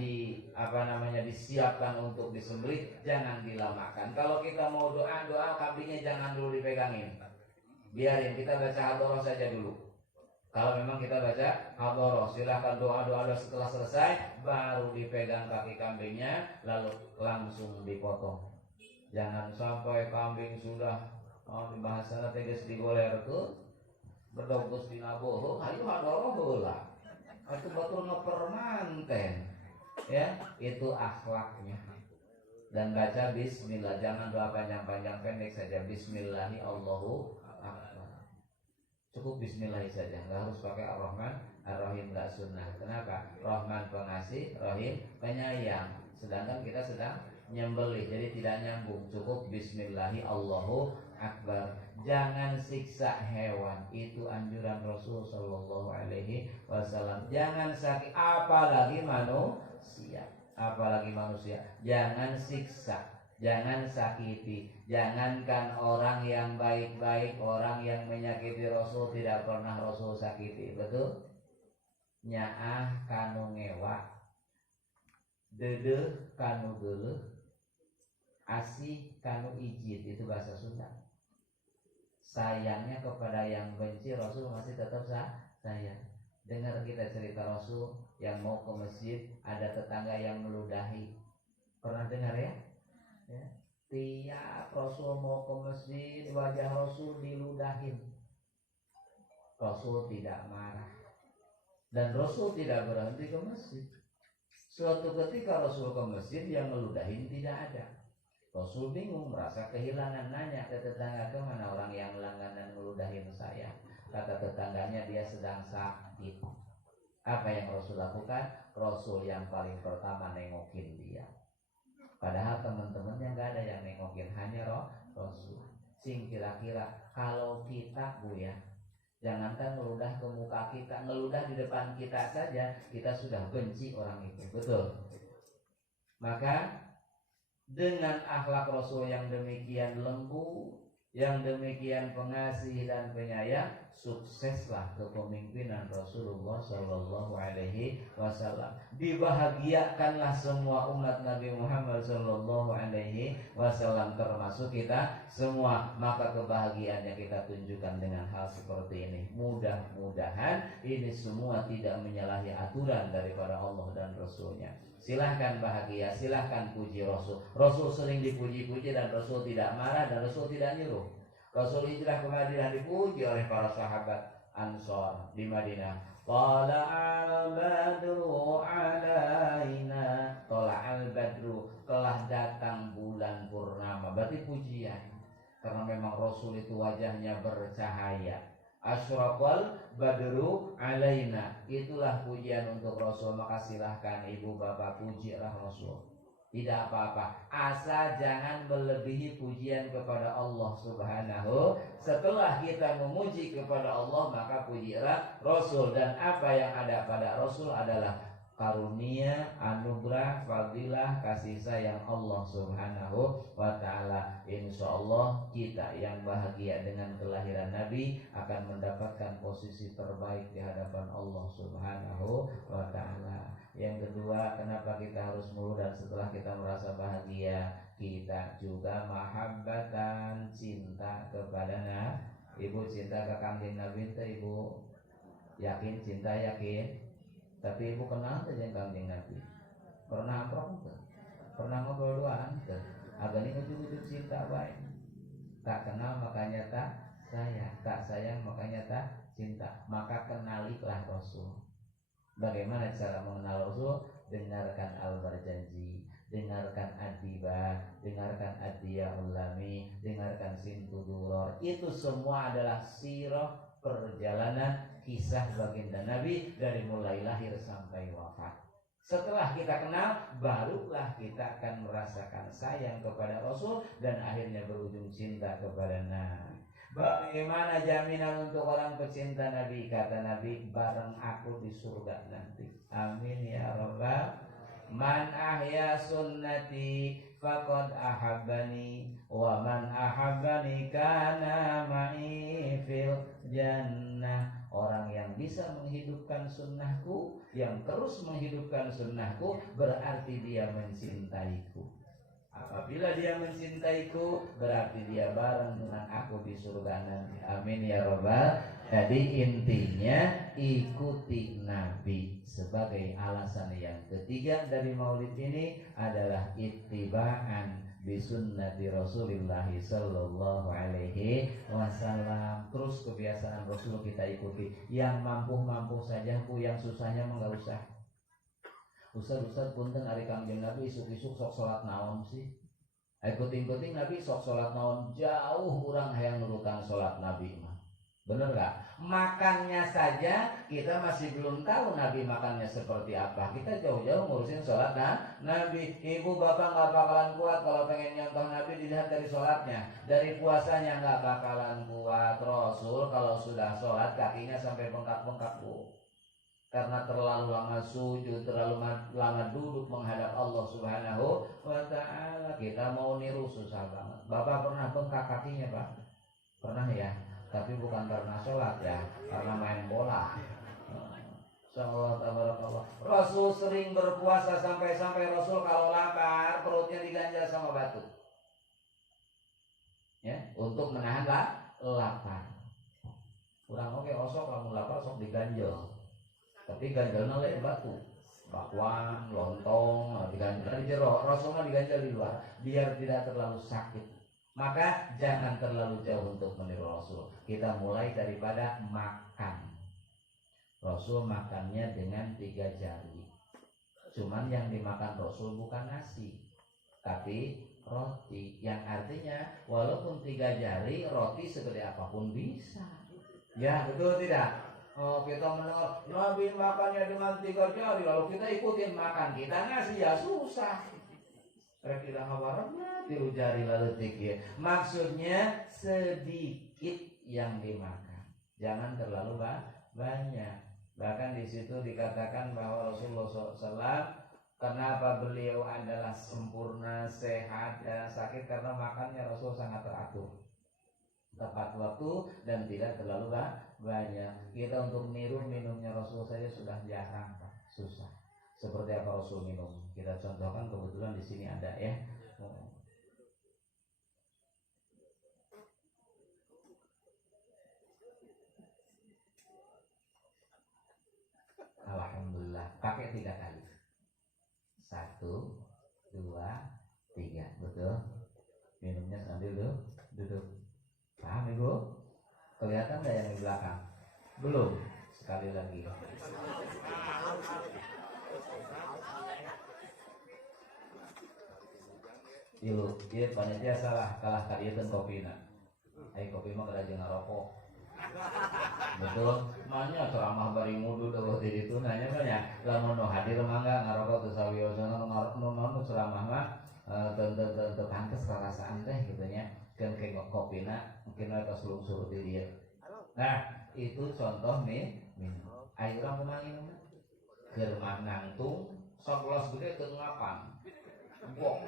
disiapkan untuk disembelih, jangan dilamakan. Kalau kita mau doa kambingnya jangan dulu dipegangin. Biarin kita baca hadoroh saja dulu. Kalau memang kita baca hadoroh, silahkan doa setelah selesai, baru dipegang kaki kambingnya, lalu langsung dipotong. Jangan sampai kambing sudah di bahasa tegas digoler ke berdogus di naboh, ayo hadoroh heula. Itu betul ngepermanten. Ya, itu akhlaknya. Dan baca bismillah, jangan doa panjang-panjang, pendek saja. Bismillahi Allahu akbar. Cukup bismillah saja, nggak harus pakai ar-Rahman ar-Rahim, nggak sunnah. Kenapa? Rahman pengasih, Rahim penyayang. Sedangkan kita sedang nyembelih, jadi tidak nyambung. Cukup bismillahi Allahu akbar. Jangan siksa hewan, itu anjuran Rasul sallallahu alaihi wasallam. Jangan sakit, apalagi manusia. Jangan siksa, jangan sakiti. Jangankan orang yang baik-baik, orang yang menyakiti Rasul tidak pernah Rasul sakiti. Betul? Nyaah kanu ngewa, dedeh kanu geuleuh, asih kanu ijid, itu bahasa Sunda. Sayangnya kepada yang benci, Rasul masih tetap sayang. Dengar kita cerita Rasul yang mau ke masjid, ada tetangga yang meludahi. Pernah dengar ya? Tiap Rasul mau ke masjid, wajah Rasul diludahin. Rasul tidak marah, dan Rasul tidak berhenti ke masjid. Suatu ketika Rasul ke masjid, yang meludahin tidak ada. Rasul bingung, merasa kehilangan, nanya ke tetangga, kemana orang yang langganan meludahin saya? Kata tetangganya, dia sedang sakit. Apa yang Rasul lakukan? Rasul yang paling pertama nengokin dia. Padahal teman-temannya nggak ada yang nengokin, hanya Rasul. Sing kira-kira kalau kita jangankan ngeludah ke muka kita, ngeludah di depan kita saja, kita sudah benci orang itu. Betul? Maka dengan akhlak Rasul yang demikian lembut, yang demikian pengasih dan penyayang, sukseslah kepemimpinan Rasulullah Shallallahu Alaihi Wasallam. Dibahagiakanlah semua umat Nabi Muhammad Shallallahu Alaihi Wasallam, termasuk kita semua. Maka kebahagiaannya kita tunjukkan dengan hal seperti ini. Mudah-mudahan ini semua tidak menyalahi aturan daripada Allah dan Rasulnya. Silahkan bahagia, silahkan puji Rasul. Rasul sering dipuji-puji dan Rasul tidak marah dan Rasul tidak nyuruh. Rasul hijrah ke Madinah dipuji oleh para sahabat Ansor di Madinah. Tala'al badru alaina, tala'al badru, telah datang bulan purnama. Berarti pujian, karena memang Rasul itu wajahnya bercahaya. Asyraqal badru alaina, itulah pujian untuk Rasul. Maka silahkan ibu bapak pujilah Rasul, tidak apa-apa, asal jangan melebihi pujian kepada Allah Subhanahu. Setelah kita memuji kepada Allah, maka pujilah Rasul. Dan apa yang ada pada Rasul adalah karunia, anugerah, fadilah, kasih sayang Allah Subhanahu wa ta'ala. Insya Allah kita yang bahagia dengan kelahiran Nabi akan mendapatkan posisi terbaik di hadapan Allah Subhanahu wa ta'ala. Yang kedua, kenapa kita harus mulu dan setelah kita merasa bahagia, kita juga mahabbatan, cinta kepada Ibu cinta ke Kanjeng Nabi teh ibu yakin cinta yakin, tapi ibu kenal saja Kanjeng Nabi. Pernah amprok tuh, pernah ngobrol duaan tuh. Agak ujung-ujung cinta baik. Tak kenal makanya tak sayang, tak sayang makanya tak cinta. Maka kenalilah Rasul. Bagaimana cara mengenal Rasul? Dengarkan Al-Barjanji, dengarkan Ad-Dibah, dengarkan Ad-Diyahul Lami, dengarkan Sintuduror. Itu semua adalah sirah perjalanan kisah baginda Nabi dari mulai lahir sampai wafat. Setelah kita kenal, barulah kita akan merasakan sayang kepada Rasul dan akhirnya berujung cinta kepada Nabi. Bagaimana jaminan untuk orang pecinta Nabi? Kata Nabi, bareng aku di surga nanti. Amin ya rabbal. Man ahya sunnati faqad ahabbani wa man ahabbani kana ma'i fil jannah. Orang yang bisa menghidupkan sunnahku, yang terus menghidupkan sunnahku, berarti dia mencintaiku. Apabila dia mencintaiku, berarti dia bareng dengan aku di surga nanti. Amin ya rabbal. Jadi intinya ikuti Nabi. Sebagai alasan yang ketiga dari maulid ini adalah ittiba'an bisunnati Rasulillah sallallahu alaihi wasallam. Terus kebiasaan Rasul kita ikuti. Yang mampu saja Bu, yang susahnya mah enggak usah. Ustaz punten ari Kangjeng Nabi isuk-isuk sok salat naon sih? Ikuting Nabi sok salat naon, jauh urang hayang nurutan salat Nabi mah. Bener gak? Makannya saja kita masih belum tahu Nabi makannya seperti apa. Kita jauh-jauh ngurusin sholat Nabi. Ibu bapak gak bakalan kuat kalau pengen nyontoh Nabi dilihat dari sholatnya. Dari puasanya gak bakalan kuat. Rasul kalau sudah sholat kakinya sampai bengkak-bengkak Bu. Karena terlalu lama sujud, terlalu lama duduk menghadap Allah Subhanahu wa ta'ala. Kita mau niru susah banget. Bapak pernah bengkak kakinya Pak? Pernah ya? Tapi bukan karena sholat ya, karena main bola. Sallallahu. Rasul sering berpuasa sampai Rasul kalau lapar perutnya diganjal sama batu. Ya, untuk menahan lapar. Kurang oke osok kamu lapar sok diganjal. Tapi ganjalnya oleh batu. Bakwan, lontong, diganjal di jero. Rasul mah diganjal di luar biar tidak terlalu sakit. Maka jangan terlalu jauh untuk meniru Rasul. Kita mulai daripada makan. Rasul makannya dengan 3 jari. Cuman yang dimakan Rasul bukan nasi, tapi roti. Yang artinya walaupun 3 jari, roti segede apapun bisa. Ya betul tidak? Oh, kita mendengar Nabi makannya dengan 3 jari, lalu kita ikutin makan kita nasi, ya susah. Kira-kira hawarnya tiru jari lalu tikir. Maksudnya sedikit yang dimakan, jangan terlalu banyak. Bahkan di situ dikatakan bahwa Rasulullah SAW, kenapa beliau adalah sempurna, sehat, dan sakit, karena makannya Rasul sangat teratur, tepat waktu dan tidak terlalu banyak. Kita untuk niru minumnya Rasul saja sudah jarang Pak, susah. Seperti apa Rasul minum? Kita contohkan, kebetulan di sini ada ya. Alhamdulillah, pakai 3 kali. 1, 2, 3, betul. Minumnya sambil duduk. Paham Ibu? Kelihatan nggak yang di belakang? Belum. Sekali lagi. Yuk, dia panitia salah, kalah kadieukeun kopina. Kopi mah kada jeung ngarokok. Betul, makanya ceramah bari ngudu deueuh di ditu nanya banyak. Lamun nu hadir mangga ngarokok teu sawiosana nu ceramah mah teu pantes rarasaan teh kitu nya. Keun ke kopina mungkin we tos lungsur di dieu. Nah, itu contoh minum. Ayo urang kumaha minum? Keur nangtung sok gelas gede teu ngapan. Wok.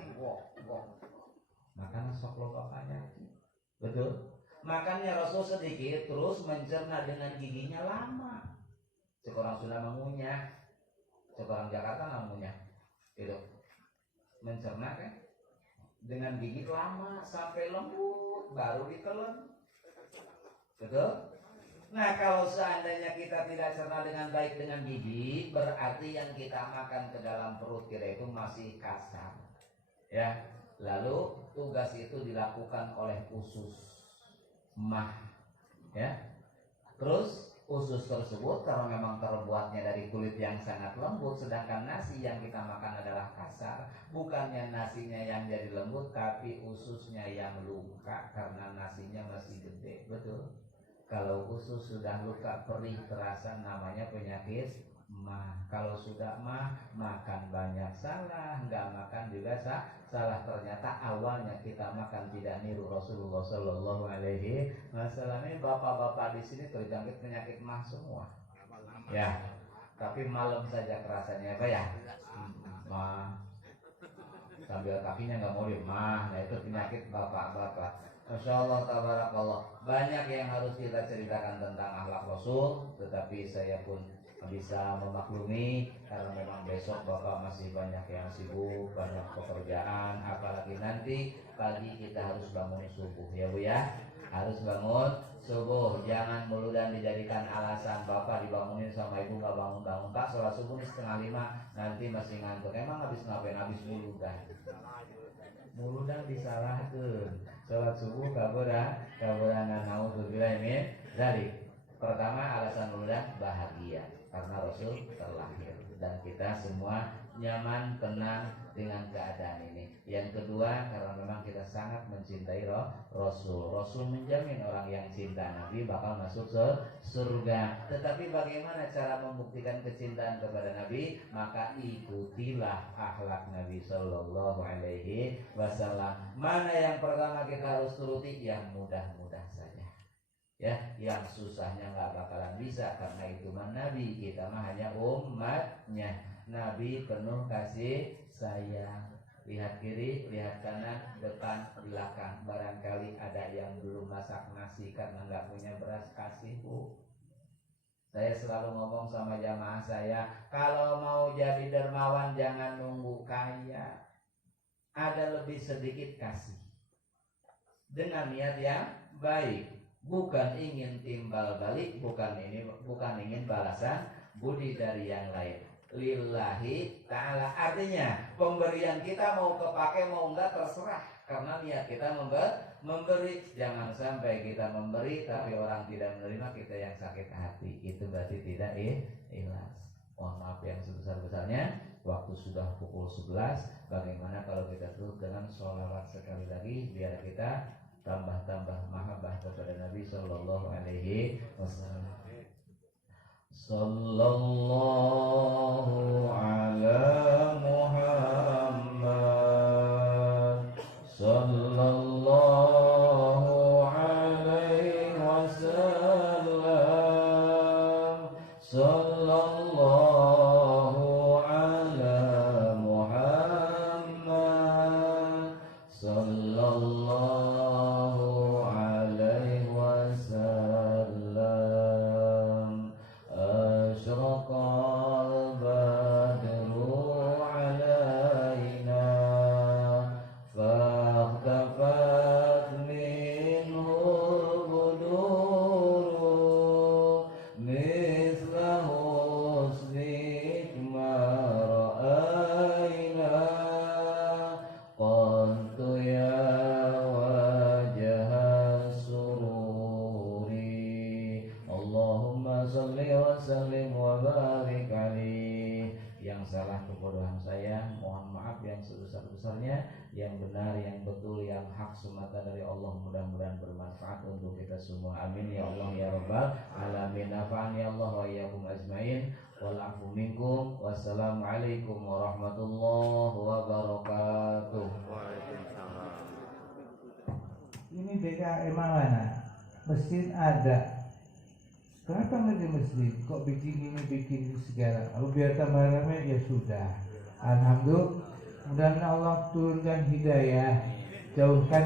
Makan sok loba banyak. Betul? Makannya Rasul sedikit terus mencerna dengan giginya lama. Cek orang Sunda mengunyah, cek orang Jakarta mengunyah. Itu mencerna kan dengan gigi lama sampai lembut baru ditelan. Betul? Nah, kalau seandainya kita tidak cerna dengan baik dengan gigi, berarti yang kita makan ke dalam perut kita itu masih kasar. Ya. Lalu tugas itu dilakukan oleh usus mah. Ya. Terus usus tersebut kalau memang terbuatnya dari kulit yang sangat lembut, sedangkan nasi yang kita makan adalah kasar, bukannya nasinya yang jadi lembut, tapi ususnya yang luka karena nasinya masih gede. Betul? Kalau usus sudah luka perih terasa, namanya penyakit mah. Kalau sudah mah, makan banyak salah, nggak makan juga salah. Ternyata awalnya kita makan tidak niru Rasulullah Shallallahu Alaihi Wasallam. Ini bapak-bapak di sini terjangkit penyakit mah semua. Ya, tapi malam saja kerasanya apa ya? Mah. Sambil kakinya nggak mau mah. Nah itu penyakit bapak-bapak. Masya Allah, tabarakallah. Banyak yang harus kita ceritakan tentang akhlak Rasul, tetapi saya pun bisa memaklumi karena memang besok Bapak masih banyak yang sibuk, banyak pekerjaan, apalagi nanti pagi kita harus bangun subuh, ya Bu ya. Harus bangun subuh, jangan mulu dan dijadikan alasan Bapak dibangunin sama Ibu nggak bangun-bangun. Pak, sholat subuh nih 4:30, nanti masih ngantuk. Emang habis ngapain? Habis muludan disalahkan. Sholat subuh kaburangan naudzubillah min dzalik. Pertama alasan muludan bahagia karena Rasul terlahir dan kita semua nyaman, tenang dengan keadaan ini. Yang kedua karena memang kita sangat mencintai Rasul. Rasul menjamin orang yang cinta Nabi bakal masuk surga. Tetapi bagaimana cara membuktikan kecintaan kepada Nabi? Maka ikutilah akhlak Nabi Sallallahu Alaihi Wasallam. Mana yang pertama kita harus turuti? Yang mudah-mudah saja. Ya, yang susahnya nggak bakalan bisa karena itu mah Nabi, kita mah hanya umatnya. Nabi penuh kasih sayang. Lihat kiri, lihat kanan, depan, belakang. Barangkali ada yang belum masak nasi karena nggak punya beras, kasih Bu. Saya selalu ngomong sama jamaah saya, kalau mau jadi dermawan jangan nunggu kaya. Ada lebih sedikit kasih dengan niat yang baik. Bukan ingin timbal balik, bukan ingin balasan budi dari yang lain. Lillahi ta'ala, artinya pemberian kita mau kepake mau enggak terserah, karena niat kita memberi. Jangan sampai kita memberi tapi orang tidak menerima, kita yang sakit hati, itu berarti tidak ikhlas. Mohon maaf yang sebesar-besarnya. Waktu sudah pukul 11. Bagaimana kalau kita tutup dengan sholawat sekali lagi biar kita tambah mahabbah kepada Nabi Sallallahu Alaihi Wasallam. Sallallahu ala Muhammad, Sallallahu alaihi wasallam, Sallallahu ala Muhammad, Sallallahu yang benar, yang betul, yang hak semata dari Allah, mudah-mudahan bermanfaat untuk kita semua. Amin ya Allah ya Rabbal alamin. Nafa'ani Allah wa iyyakum ajmain. Wal afu minkum. Wassalamualaikum warahmatullahi wabarakatuh. Ini DKM mana? Mesin ada. Kenapa nggak di masjid? Kok bikin ini bikin itu segala? Kalau biar tambah ramai ya sudah. Alhamdulillah. Mudah-mudahan Allah turunkan hidayah, jauhkan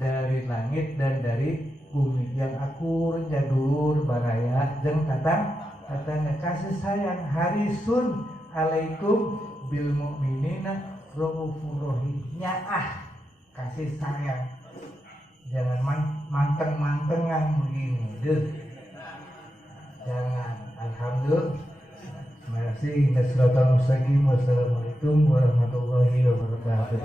dari langit dan dari bumi. Yang aku jadul baraya, jeng katanya kasih sayang harisun alaikum bil mu'minina raufur rahim. Nyaah kasih sayang Jangan manteng-mantengan begini, deh. Jangan. Alhamdulillah. Terima kasih. Wassalamualaikum warahmatullahi wabarakatuh.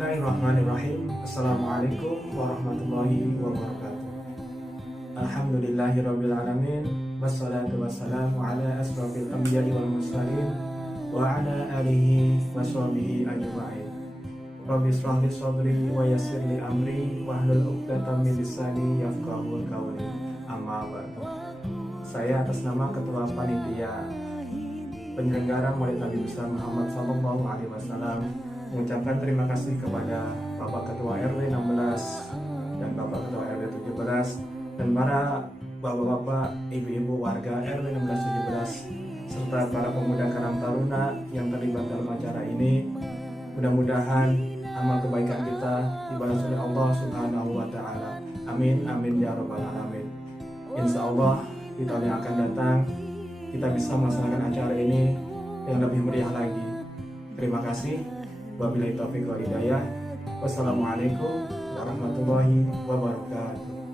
Bismillahirrahmanirrahim. Assalamualaikum warahmatullahi wabarakatuh. Alhamdulillahirabbil alamin. Wassalatu wassalamu ala asrofil anbiya'i wal mursalin wa ala alihi washabihi ajma'in. Rabbi shrah li sadri wa yassir li amri wahlul 'uqdatam min lisani yafqahu qawli. Amma ba'du. Saya atas nama Ketua Panitia Penyelenggara Maulid Nabi besar Muhammad sallallahu alaihi wasallam mengucapkan terima kasih kepada Bapak Ketua RW 16 dan Bapak Ketua RW 17 dan para bapak-bapak, ibu-ibu warga RW 16-17 serta para pemuda Karang Taruna yang terlibat dalam acara ini. Mudah-mudahan amal kebaikan kita dibalas oleh Allah Subhanahu wa taala. Amin amin ya rabbal alamin. Insya Allah di tahun yang akan datang kita bisa melaksanakan acara ini yang lebih meriah lagi. Terima kasih. Wabillahi taufiq wal hidayah. Wassalamualaikum warahmatullahi wabarakatuh.